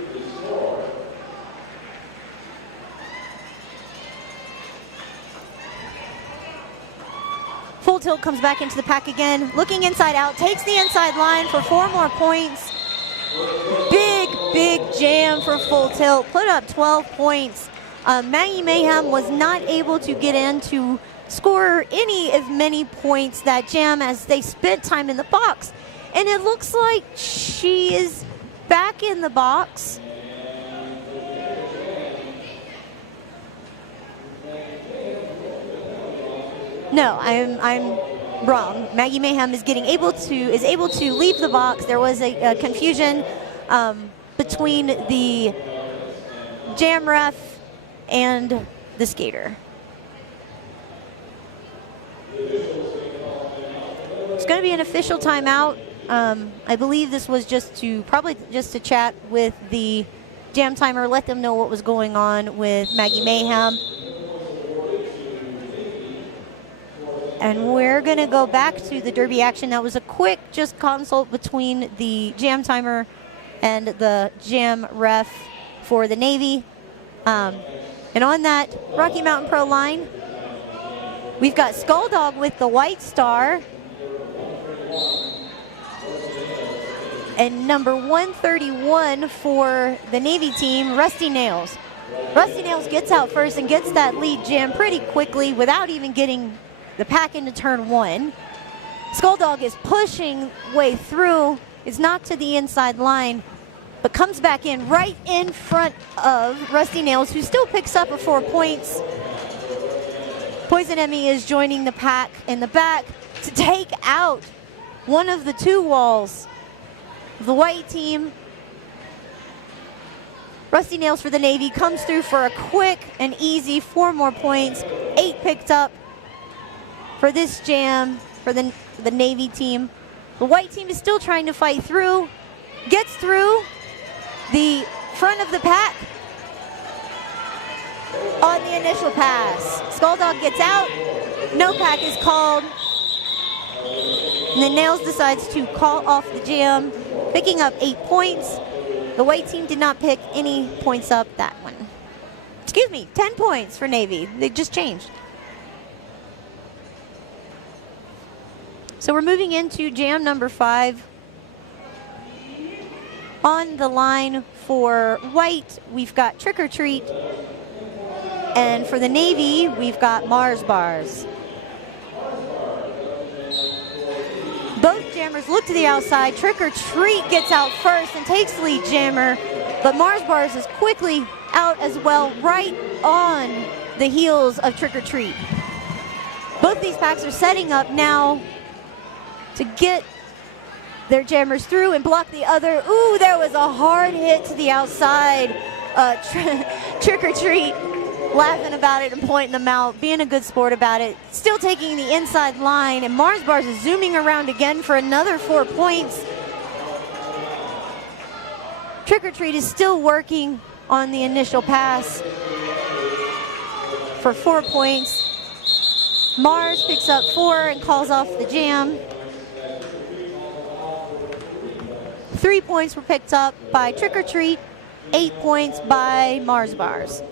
Full Tilt comes back into the pack again, looking inside out, takes the inside line for 4 more points. Big jam for Full Tilt, put up 12 points. Maggie Mayhem was not able to get in to score any of many points that jam as they spent time in the box. And it looks like she is back in the box. No, I'm wrong. Maggie Mayhem is able to leave the box. There was a confusion between the jam ref and the skater. It's going to be an official timeout I believe this was probably just to chat with the jam timer, let them know what was going on with Maggie Mayhem. And we're going to go back to the Derby action. That was a quick just consult between the jam timer and the jam ref for the Navy. And on that Rocky Mountain Pro line, we've got SkullDog with the white star. And number 131 for the Navy team, Rusty Nails. Rusty Nails gets out first and gets that lead jam pretty quickly without even getting the pack into turn 1. SkullDog is pushing way through, is knocked to the inside line, but comes back in right in front of Rusty Nails, who still picks up a 4 points. Poison Emy is joining the pack in the back to take out one of the 2 walls. The white team, Rusty Nails for the Navy, comes through for a quick and easy 4 more points. 8 picked up for this jam for the Navy team. The white team is still trying to fight through, gets through the front of the pack on the initial pass. SkullDog gets out, no pack is called, and then Nails decides to call off the jam, picking up 8 points. The white team did not pick any points up that one. Excuse me, 10 points for Navy. They just changed. So we're moving into jam number 5. On the line for white, we've got Trick or Treat. And for the Navy, we've got MarzBarz. Both jammers look to the outside. Trick or Treat gets out first and takes the lead jammer, but MarzBarz is quickly out as well, right on the heels of Trick or Treat. Both these packs are setting up now to get their jammers through and block the other. Ooh, there was a hard hit to the outside. Trick or Treat laughing about it and pointing them out, being a good sport about it. Still taking the inside line, and MarzBarz is zooming around again for another 4 points. Trick or Treat is still working on the initial pass for 4 points. Marz picks up 4 and calls off the jam. 3 points were picked up by Trick or Treat, 8 points by MarzBarz.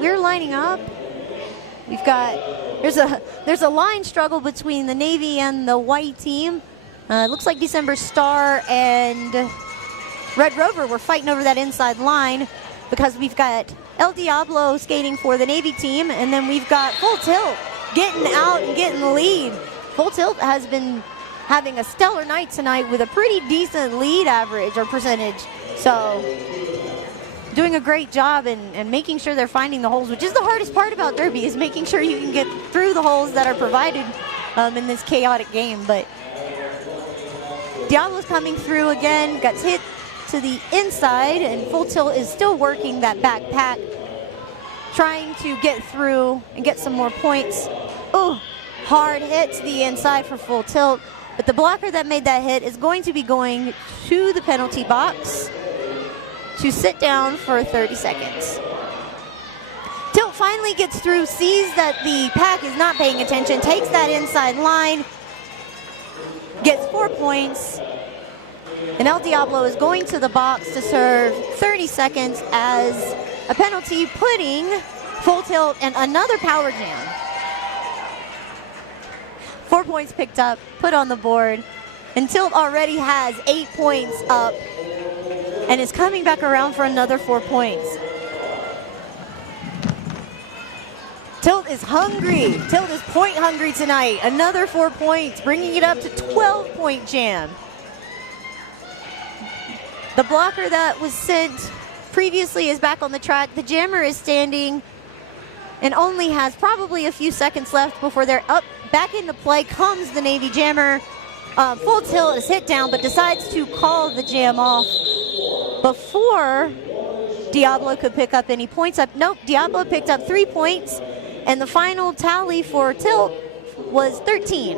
We're lining up. We've got, there's a line struggle between the Navy and the white team. It looks like December Star and Red Rover were fighting over that inside line, because we've got El Diablo skating for the Navy team, and then we've got Full Tilt getting out and getting the lead. Full Tilt has been having a stellar night tonight with a pretty decent lead average or percentage. So doing a great job and making sure they're finding the holes, which is the hardest part about Derby, is making sure you can get through the holes that are provided in this chaotic game. But Diablo's coming through again, got hit to the inside, and Full Tilt is still working that back pack, trying to get through and get some more points. Oh, hard hit to the inside for Full Tilt, but the blocker that made that hit is going to be going to the penalty box to sit down for 30 seconds. Tilt finally gets through, sees that the pack is not paying attention, takes that inside line, gets 4 points, and El Diablo is going to the box to serve 30 seconds as a penalty, putting Full Tilt and another power jam. 4 points picked up, put on the board, and Tilt already has 8 points up and is coming back around for another 4 points. Tilt is hungry. Tilt is point hungry tonight. Another 4 points, bringing it up to 12-point jam. The blocker that was sent previously is back on the track. The jammer is standing and only has probably a few seconds left before they're up. Back into play comes the Navy jammer. Full Tilt is hit down, but decides to call the jam off before Diablo could pick up any points up. Nope, Diablo picked up 3 points, and the final tally for Tilt was 13.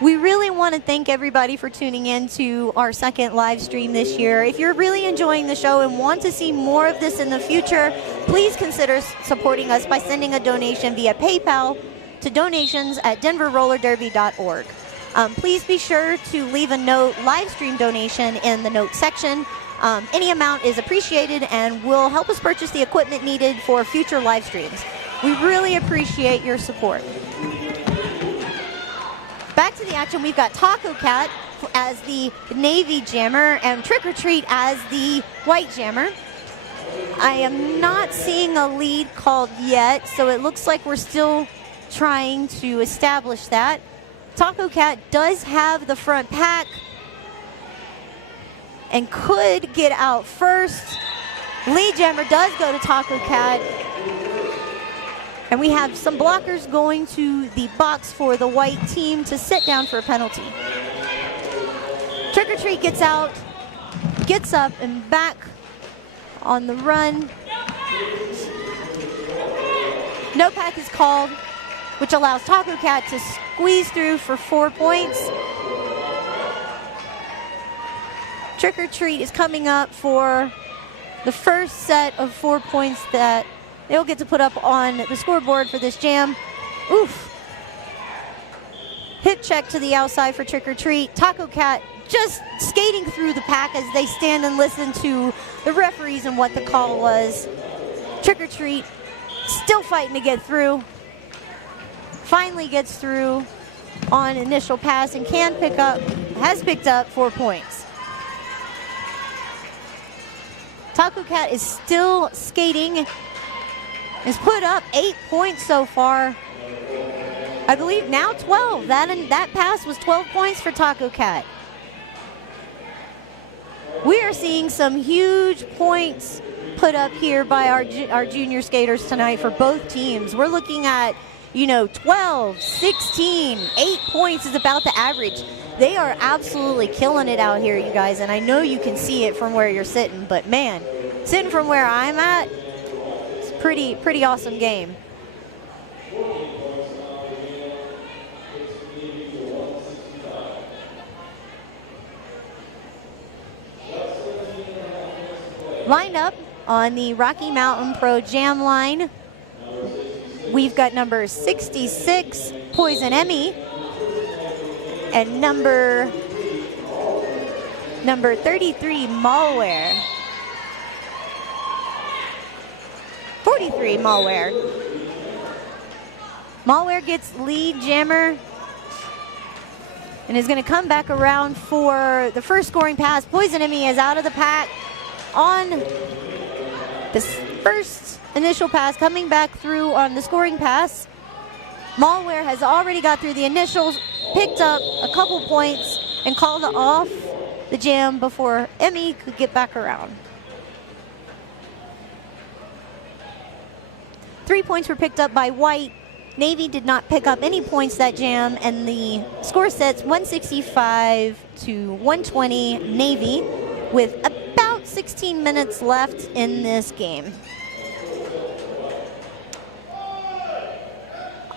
We really want to thank everybody for tuning in to our second live stream this year. If you're really enjoying the show and want to see more of this in the future, please consider supporting us by sending a donation via PayPal to donations@denverrollerderby.org. Please be sure to leave a note, live stream donation, in the note section. Any amount is appreciated and will help us purchase the equipment needed for future live streams. We really appreciate your support. Back to the action, we've got Tacocat as the Navy Jammer and Trick or Treat as the White Jammer. I am not seeing a lead called yet, so it looks like we're still trying to establish that. Tacocat does have the front pack and could get out first. Lead Jammer does go to Tacocat. And we have some blockers going to the box for the white team to sit down for a penalty. Trick or Treat gets out, gets up and back on the run. No pack is called, which allows Tacocat to squeeze through for 4 points. Trick or Treat is coming up for the first set of 4 points that they'll get to put up on the scoreboard for this jam. Oof. Hip check to the outside for Trick or Treat. Tacocat just skating through the pack as they stand and listen to the referees and what the call was. Trick or Treat still fighting to get through. Finally gets through on initial pass and has picked up 4 points. Tacocat is still skating. Has put up 8 points so far. I believe now 12. That pass was 12 points for Tacocat. We are seeing some huge points put up here by our junior skaters tonight for both teams. We're looking at, 12, 16, 8 points is about the average. They are absolutely killing it out here, you guys, and I know you can see it from where you're sitting, but man, sitting from where I'm at, pretty awesome game. Lined up on the Rocky Mountain Pro Jam line, we've got number 66, Poison Emy, and number 33, Maulware. 43, Maulware. Maulware gets lead jammer and is going to come back around for the first scoring pass. Poison Emy is out of the pack on this first initial pass, coming back through on the scoring pass. Maulware has already got through the initials, picked up a couple points, and called off the jam before Emy could get back around. 3 points were picked up by White. Navy did not pick up any points that jam, and the score sets 165 to 120 Navy with about 16 minutes left in this game.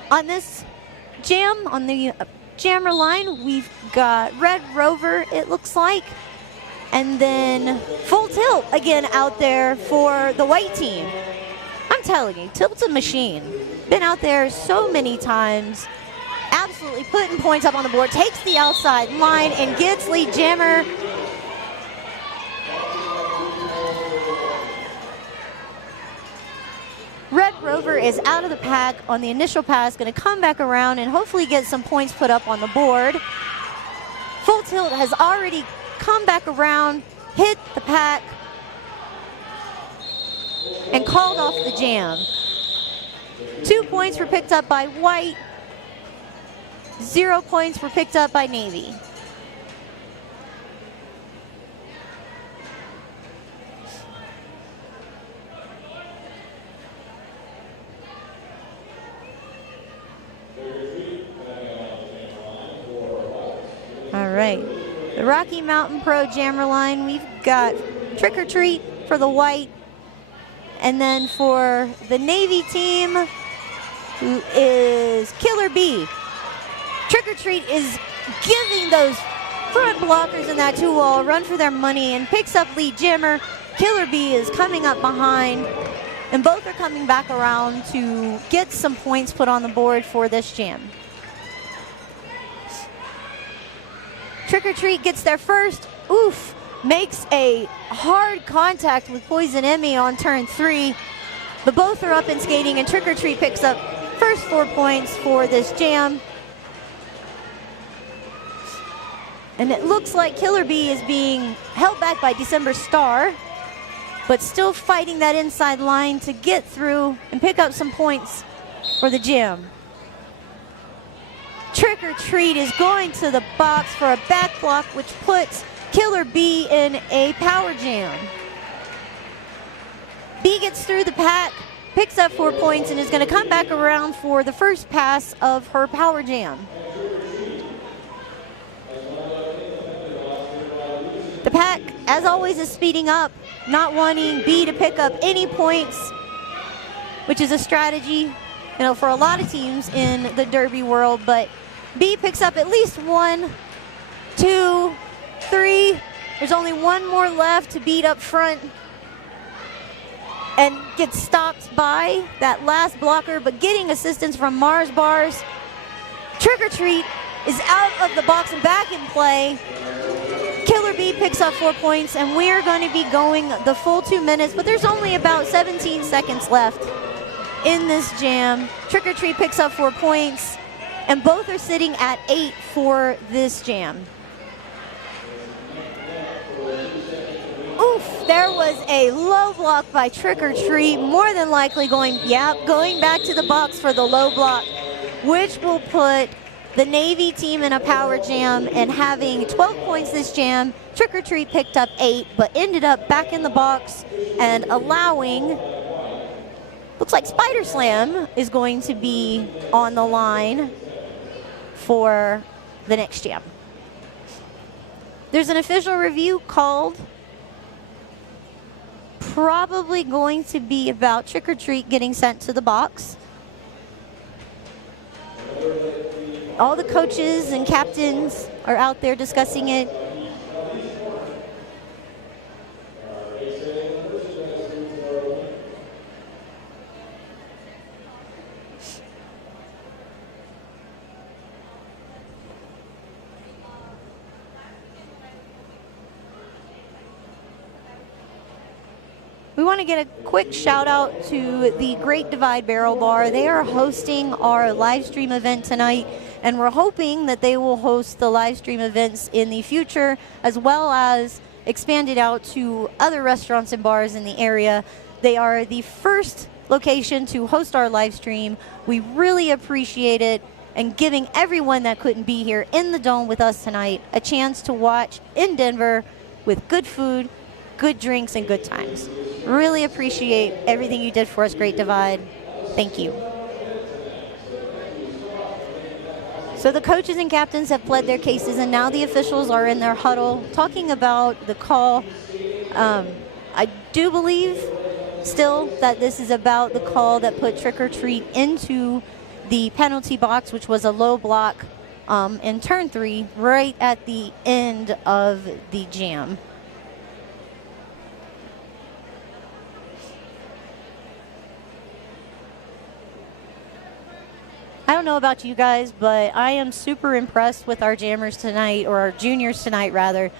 On this jam, on the jammer line, we've got Red Rover, it looks like, and then Full Tilt again out there for the white team. I'm telling you, Tilt's a machine. Been out there so many times, absolutely putting points up on the board, takes the outside line and gets lead jammer. Red Rover is out of the pack on the initial pass, going to come back around and hopefully get some points put up on the board. Full Tilt has already come back around, hit the pack, and called off the jam. 2 points were picked up by White. 0 points were picked up by Navy. The Rocky Mountain Pro Jammer line, we've got Trick or Treat for the white. And then for the Navy team, who is Killer Bea. Trick or Treat is giving those front blockers in that 2-wall a run for their money and picks up lead jammer. Killer Bea is coming up behind, and both are coming back around to get some points put on the board for this jam. Trick or Treat gets there first. Oof. Makes a hard contact with Poison Emy on turn 3. But both are up and skating, and Trick or Treat picks up first 4 points for this jam. And it looks like Killer Bea is being held back by December Star, but still fighting that inside line to get through and pick up some points for the jam. Trick or Treat is going to the box for a back block, which puts Killer Bea in a power jam. Bea gets through the pack, picks up 4 points, and is going to come back around for the first pass of her power jam. The pack, as always, is speeding up, not wanting Bea to pick up any points, which is a strategy, for a lot of teams in the Derby world. But Bea picks up at least 1, 2, 3. There's only one more left to beat up front and gets stopped by that last blocker, but getting assistance from MarzBarz. Trick or Treat is out of the box and back in play. Killer Bea picks up 4 points, and we're going to be going the full 2 minutes, but there's only about 17 seconds left in this jam. Trick or Treat picks up 4 points, and both are sitting at 8 for this jam. Oof, there was a low block by Trick or Treat, more than likely going back to the box for the low block, which will put the Navy team in a power jam and having 12 points this jam. Trick or Treat picked up 8, but ended up back in the box and allowing, looks like Spider Slam is going to be on the line for the next jam. There's an official review called, probably going to be about Trick or Treat getting sent to the box. All the coaches and captains are out there discussing it. We want to get a quick shout out to the Great Divide Barrel Bar. They are hosting our live stream event tonight, and we're hoping that they will host the live stream events in the future, as well as expand it out to other restaurants and bars in the area. They are the first location to host our live stream. We really appreciate it, and giving everyone that couldn't be here in the Dome with us tonight a chance to watch in Denver with good food, good drinks, and good times. Really appreciate everything you did for us, Great Divide. Thank you. So the coaches and captains have pled their cases, and now the officials are in their huddle talking about the call. I do believe still that this is about the call that put Trick or Treat into the penalty box, which was a low block in turn 3, right at the end of the jam. I don't know about you guys, but I am super impressed with our jammers tonight, or our juniors tonight, rather.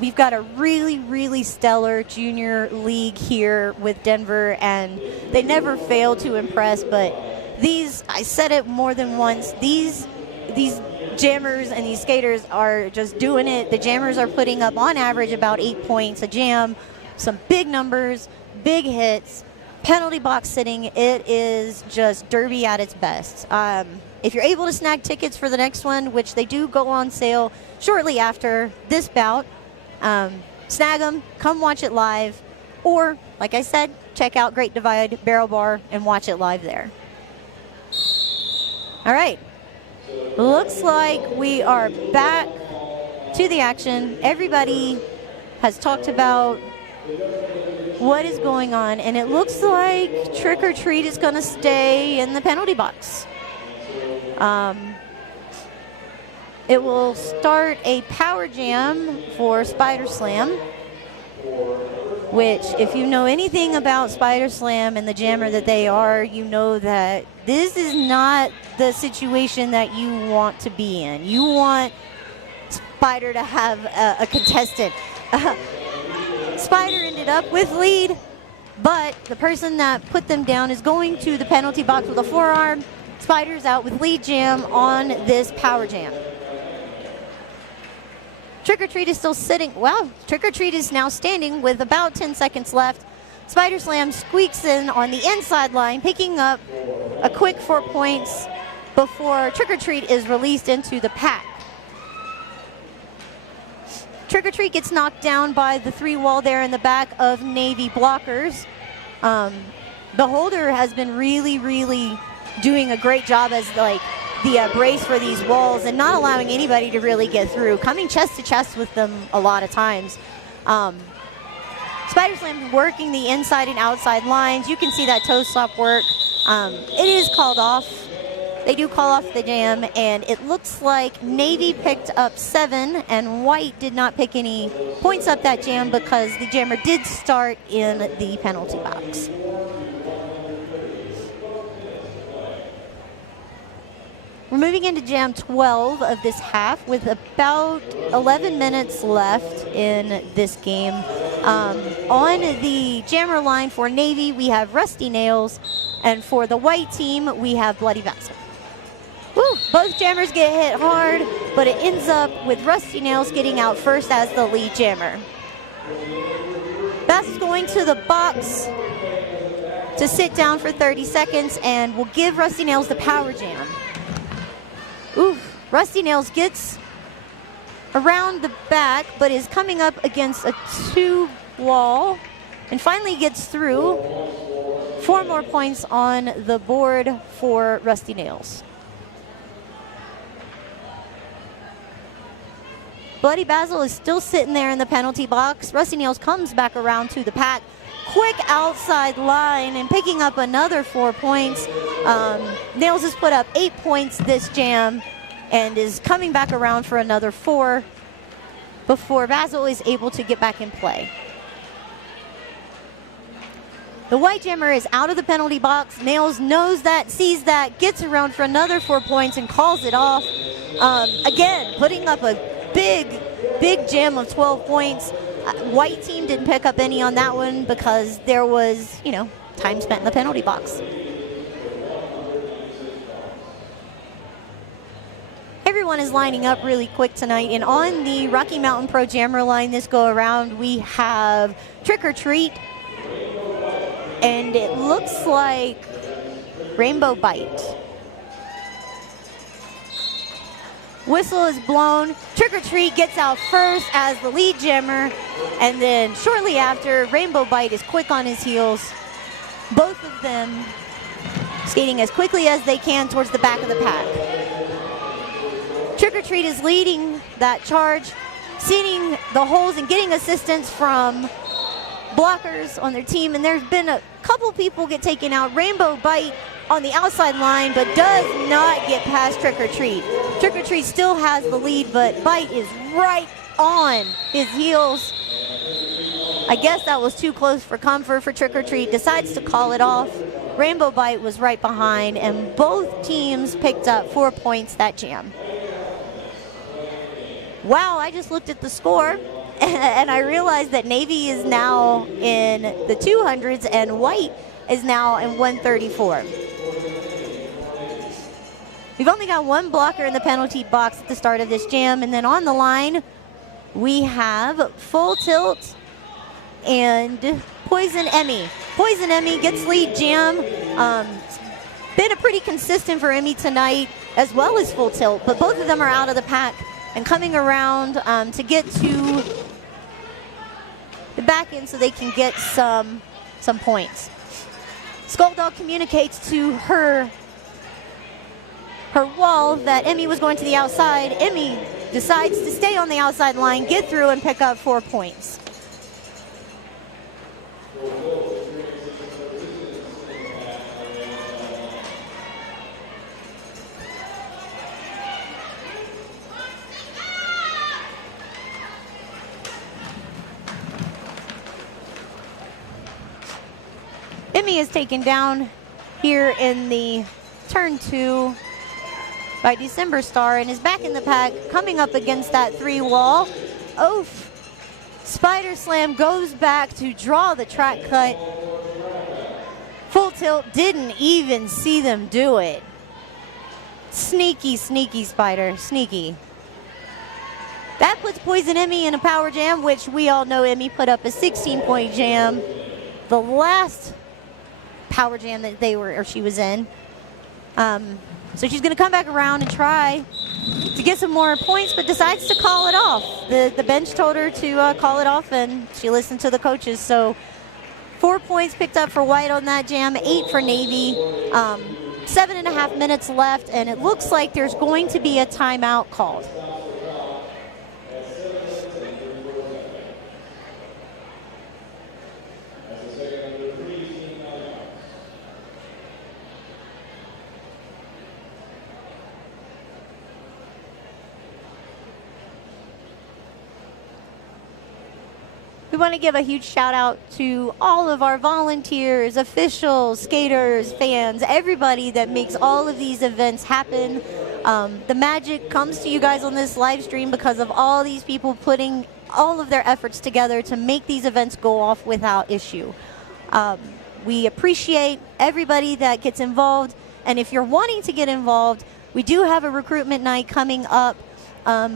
We've got a really, really stellar junior league here with Denver, and they never fail to impress. But these, I said it more than once, these jammers and these skaters are just doing it. The jammers are putting up, on average, about 8 points a jam, some big numbers, big hits. Penalty box sitting, it is just Derby at its best. If you're able to snag tickets for the next one, which they do go on sale shortly after this bout, snag them, come watch it live, or, like I said, check out Great Divide Barrel Bar and watch it live there. All right, looks like we are back to the action. Everybody has talked about what is going on, and it looks like Trick or Treat is going to stay in the penalty box. It will start a power jam for Spider Slam, which, if you know anything about Spider Slam and the jammer that they are, you know that this is not the situation that you want to be in. You want Spider to have a contestant. Spider ended up with lead, but the person that put them down is going to the penalty box with a forearm. Spider's out with lead jam on this power jam. Trick or Treat is still sitting. Wow, Trick or Treat is now standing with about 10 seconds left. Spider Slam squeaks in on the inside line, picking up a quick 4 points before Trick or Treat is released into the pack. Trick or Treat gets knocked down by the 3-wall there in the back of Navy blockers. The holder has been really, really doing a great job as like the brace for these walls and not allowing anybody to really get through, coming chest to chest with them a lot of times. Spider Slam working the inside and outside lines. You can see that toe stop work. It is called off. They do call off the jam, and it looks like Navy picked up 7 and White did not pick any points up that jam because the jammer did start in the penalty box. We're moving into jam 12 of this half with about 11 minutes left in this game. On the jammer line for Navy, we have Rusty Nails, and for the white team, we have Bloody Basil. Woo, both jammers get hit hard, but it ends up with Rusty Nails getting out first as the lead jammer. Basil's going to the box to sit down for 30 seconds, and we'll give Rusty Nails the power jam. Oof, Rusty Nails gets around the back, but is coming up against a 2-wall and finally gets through. 4 more points on the board for Rusty Nails. Bloody Basil is still sitting there in the penalty box. Rusty Nails comes back around to the pack. Quick outside line and picking up another 4 points. Nails has put up 8 points this jam and is coming back around for another 4 before Basil is able to get back in play. The white jammer is out of the penalty box. Nails knows that, sees that, gets around for another 4 points and calls it off. Again, putting up a big jam of 12 points. White team didn't pick up any on that one because there was, time spent in the penalty box. Everyone is lining up really quick tonight, and on the Rocky Mountain Pro Jammer line this go around, we have Trick or Treat, and it looks like Rainbow Bite. Whistle is blown. Trick or Treat gets out first as the lead jammer, and then shortly after, Rainbow Bite is quick on his heels. Both of them skating as quickly as they can towards the back of the pack. Trick or Treat is leading that charge, seeing the holes and getting assistance from blockers on their team, and there's been a couple people get taken out. Rainbow Bite on the outside line, but does not get past Trick or Treat. Trick or Treat still has the lead, but Bite is right on his heels. I guess that was too close for comfort for Trick or Treat. Decides to call it off. Rainbow Bite was right behind, and both teams picked up 4 points that jam. Wow, I just looked at the score, and I realized that Navy is now in the 200s, and White is now in 134. We've only got 1 blocker in the penalty box at the start of this jam, and then on the line, we have Full Tilt and Poison Emy. Poison Emy gets lead jam. Been a pretty consistent for Emy tonight, as well as Full Tilt, but both of them are out of the pack and coming around to get to the back end so they can get some points. SkullDog communicates to her wall that Emy was going to the outside. Emy decides to stay on the outside line, get through, and pick up 4 points. Emy is taken down here in the turn 2 by December Star and is back in the pack, coming up against that 3 wall. Oof. Spider Slam goes back to draw the track cut. Full Tilt didn't even see them do it. Sneaky, sneaky Spider, sneaky. That puts Poison Emy in a power jam, which we all know Emy put up a 16-point jam. The last power jam that she was in. So she's going to come back around and try to get some more points, but decides to call it off. The bench told her to call it off, and she listened to the coaches. So 4 points picked up for White on that jam, 8 for Navy. 7.5 minutes left, and it looks like there's going to be a timeout called. We want to give a huge shout out to all of our volunteers, officials, skaters, fans, everybody that makes all of these events happen. The magic comes to you guys on this live stream because of all these people putting all of their efforts together to make these events go off without issue. We appreciate everybody that gets involved, and if you're wanting to get involved, we do have a recruitment night coming up.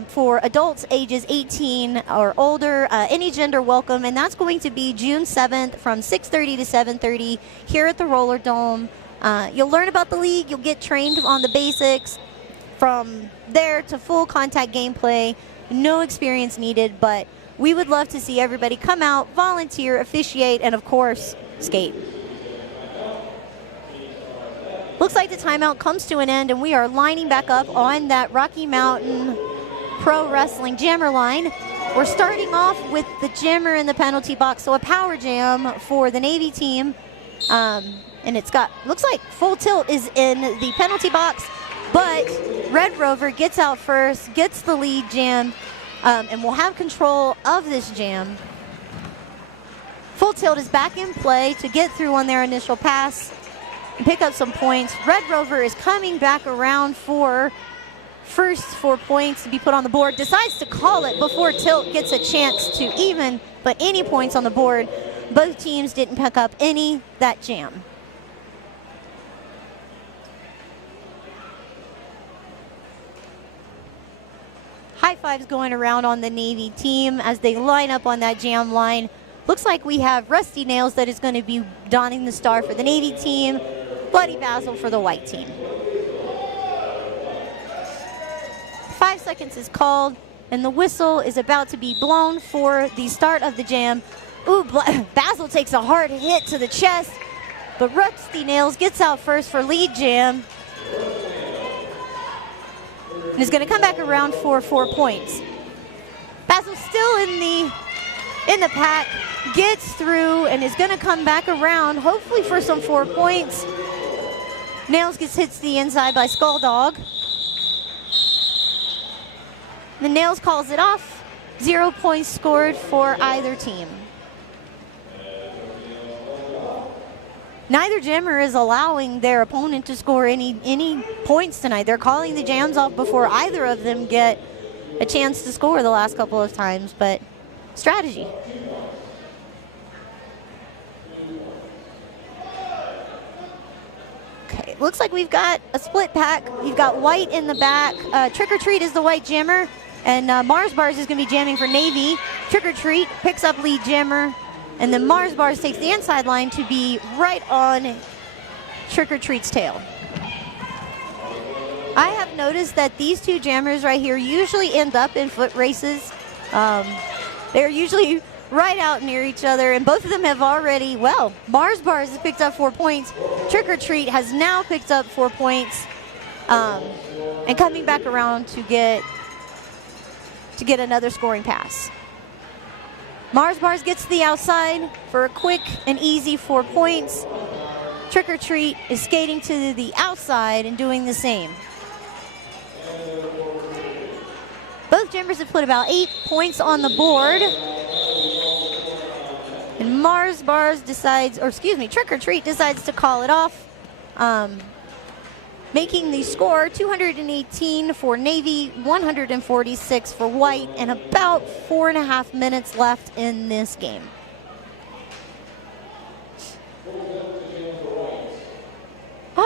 For adults ages 18 or older, any gender welcome, and that's going to be June 7th from 6:30 to 7:30 here at the Roller Dome. You'll learn about the league, you'll get trained on the basics. From there to full contact gameplay, no experience needed, but we would love to see everybody come out, volunteer, officiate, and of course, skate. Looks like the timeout comes to an end, and we are lining back up on that Rocky Mountain Pro Wrestling jammer line. We're starting off with the jammer in the penalty box, so a power jam for the Navy team. And it's got, looks like Full Tilt is in the penalty box, but Red Rover gets out first, gets the lead jam, and will have control of this jam. Full Tilt is back in play to get through on their initial pass and pick up some points. Red Rover is coming back around for first 4 points to be put on the board, decides to call it before Tilt gets a chance to even put any points on the board. Both teams didn't pick up any that jam. High fives going around on the Navy team as they line up on that jam line. Looks like we have Rusty Nails that is going to be donning the star for the Navy team, Bloody Basil for the White team. 5 seconds is called, and the whistle is about to be blown for the start of the jam. Ooh, Basil takes a hard hit to the chest, but Rusty Nails gets out first for lead jam. And is going to come back around for 4 points. Basil still in the pack, gets through, and is going to come back around, hopefully for some 4 points. Nails gets hit to the inside by SkullDog. The Nails calls it off. 0 points scored for either team. Neither jammer is allowing their opponent to score any points tonight. They're calling the jams off before either of them get a chance to score the last couple of times, but strategy. Okay, looks like we've got a split pack. We've got White in the back. Trick or Treat is the White jammer, and MarzBarz is going to be jamming for Navy. Trick or Treat picks up lead jammer, and then MarzBarz takes the inside line to be right on Trick or Treat's tail. I have noticed that these two jammers right here usually end up in foot races. They're usually right out near each other, and both of them have already, well, MarzBarz has picked up 4 points. Trick or Treat has now picked up 4 points, and coming back around to get to get another scoring pass. MarzBarz gets to the outside for a quick and easy 4 points. Trick or Treat is skating to the outside and doing the same. Both Jimbers have put about 8 points on the board. And MarzBarz decides, or excuse me, Trick or Treat decides to call it off, making the score 218 for Navy, 146 for White, and about 4.5 minutes left in this game.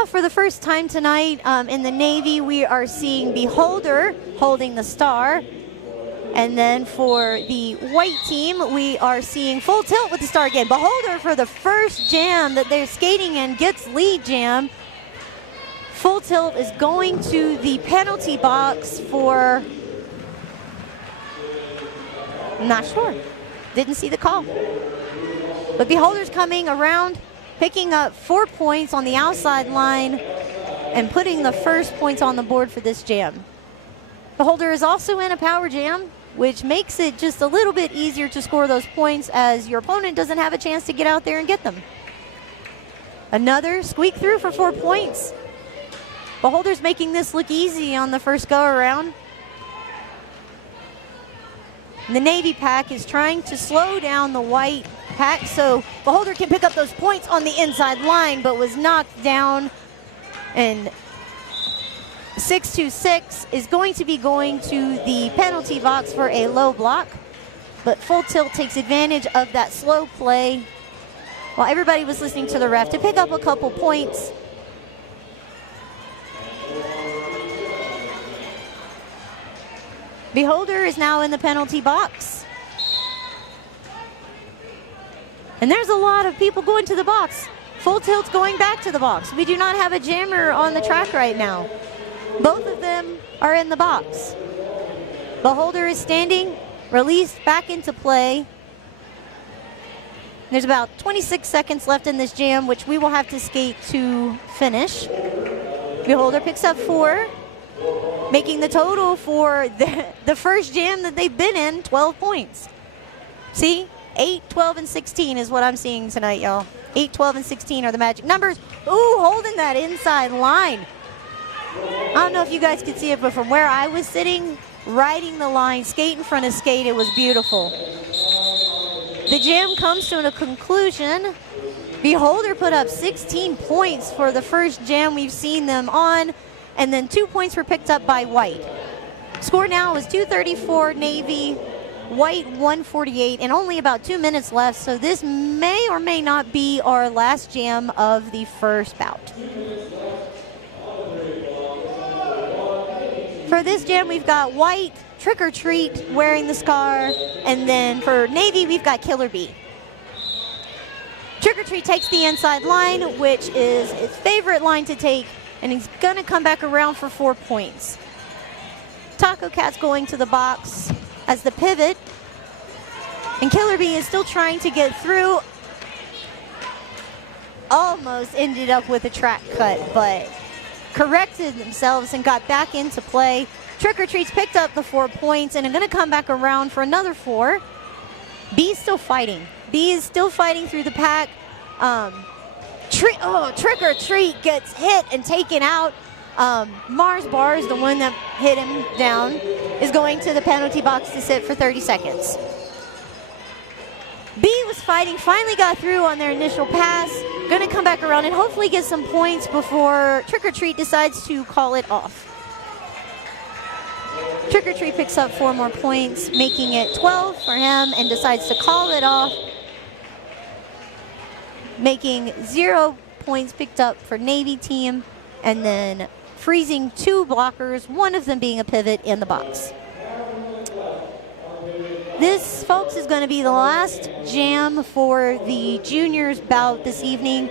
For the first time tonight in the Navy, we are seeing Beholder holding the star. And then for the White team, we are seeing Full Tilt with the star again. Beholder, for the first jam that they're skating in, gets lead jam. Full Tilt is going to the penalty box for, I'm not sure. Didn't see the call. But Beholder's coming around, picking up 4 points on the outside line and putting the first points on the board for this jam. Beholder is also in a power jam, which makes it just a little bit easier to score those points as your opponent doesn't have a chance to get out there and get them. Another squeak through for 4 points. Beholder's making this look easy on the first go around. The Navy pack is trying to slow down the White pack so Beholder can pick up those points on the inside line, but was knocked down. And 626 is going to be going to the penalty box for a low block, but Full Tilt takes advantage of that slow play while everybody was listening to the ref to pick up a couple points. Beholder is now in the penalty box. And there's a lot of people going to the box. Full Tilt's going back to the box. We do not have a jammer on the track right now. Both of them are in the box. Beholder is standing, released back into play. There's about 26 seconds left in this jam, which we will have to skate to finish. Beholder picks up 4. Making the total for the first jam that they've been in, 12 points. See, 8, 12, and 16 is what I'm seeing tonight, y'all. 8, 12, and 16 are the magic numbers. Ooh, holding that inside line. I don't know if you guys could see it, but from where I was sitting, riding the line, skate in front of skate, it was beautiful. The jam comes to a conclusion. Beholder put up 16 points for the first jam we've seen them on. And then 2 points were picked up by White. Score now is 234 Navy, White 148, and only about 2 minutes left, so this may or may not be our last jam of the first bout. For this jam, we've got White, Trick or Treat wearing the scar, and then for Navy, we've got Killer Bea. Trick or Treat takes the inside line, which is his favorite line to take, and he's going to come back around for 4 points. Tacocat's going to the box as the pivot. And Killer Bea is still trying to get through. Almost ended up with a track cut, but corrected themselves and got back into play. Trick or Treat's picked up the 4 points and are going to come back around for another 4. Bea's still fighting. Bea is still fighting through the pack. Trick or Treat gets hit and taken out. MarzBarz, the one that hit him down, is going to the penalty box to sit for 30 seconds. Bea was fighting, finally got through on their initial pass. Going to come back around and hopefully get some points before Trick or Treat decides to call it off. Trick or Treat picks up 4 more points, making it 12 for him, and decides to call it off, making 0 points picked up for Navy team, and then freezing 2 blockers, one of them being a pivot in the box. This, folks, is going to be the last jam for the juniors bout this evening.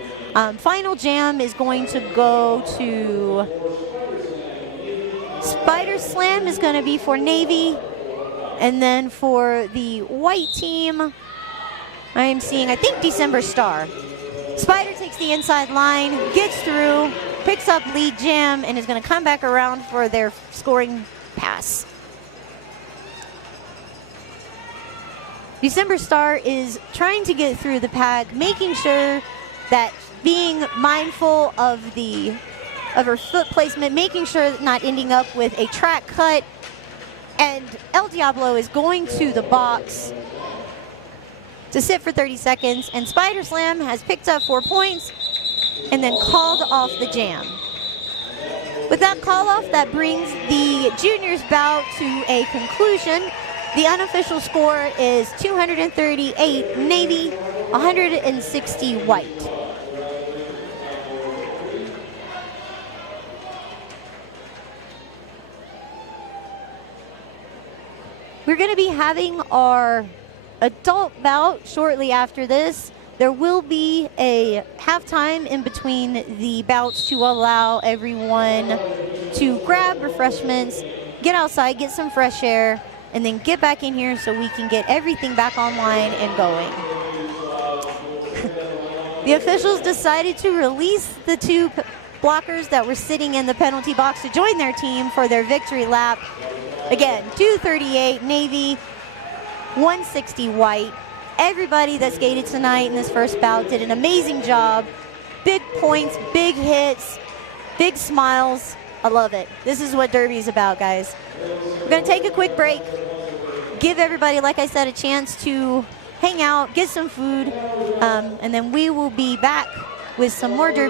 Final jam is going to go to Spider Slam is going to be for Navy, and then for the White team, I am seeing, I think, December Star. Spider takes the inside line, gets through, picks up lead jam, and is going to come back around for their scoring pass. December Star is trying to get through the pack, making sure that being mindful of her foot placement, making sure that not ending up with a track cut. And El Diablo is going to the box to sit for 30 seconds, and Spider Slam has picked up 4 points and then called off the jam. With that call off, that brings the juniors bout to a conclusion. The unofficial score is 238 Navy, 160 White. We're going to be having our adult bout shortly after this. There will be a halftime in between the bouts to allow everyone to grab refreshments, get outside, get some fresh air, and then get back in here so we can get everything back online and going. The officials decided to release the 2 blockers that were sitting in the penalty box to join their team for their victory lap. Again, 238 Navy, 160 White. Everybody that skated tonight in this first bout did an amazing job. Big points, big hits, big smiles. I love it. This is what Derby is about, guys. We're going to take a quick break, give everybody, like I said, a chance to hang out, get some food, and then we will be back with some more Derby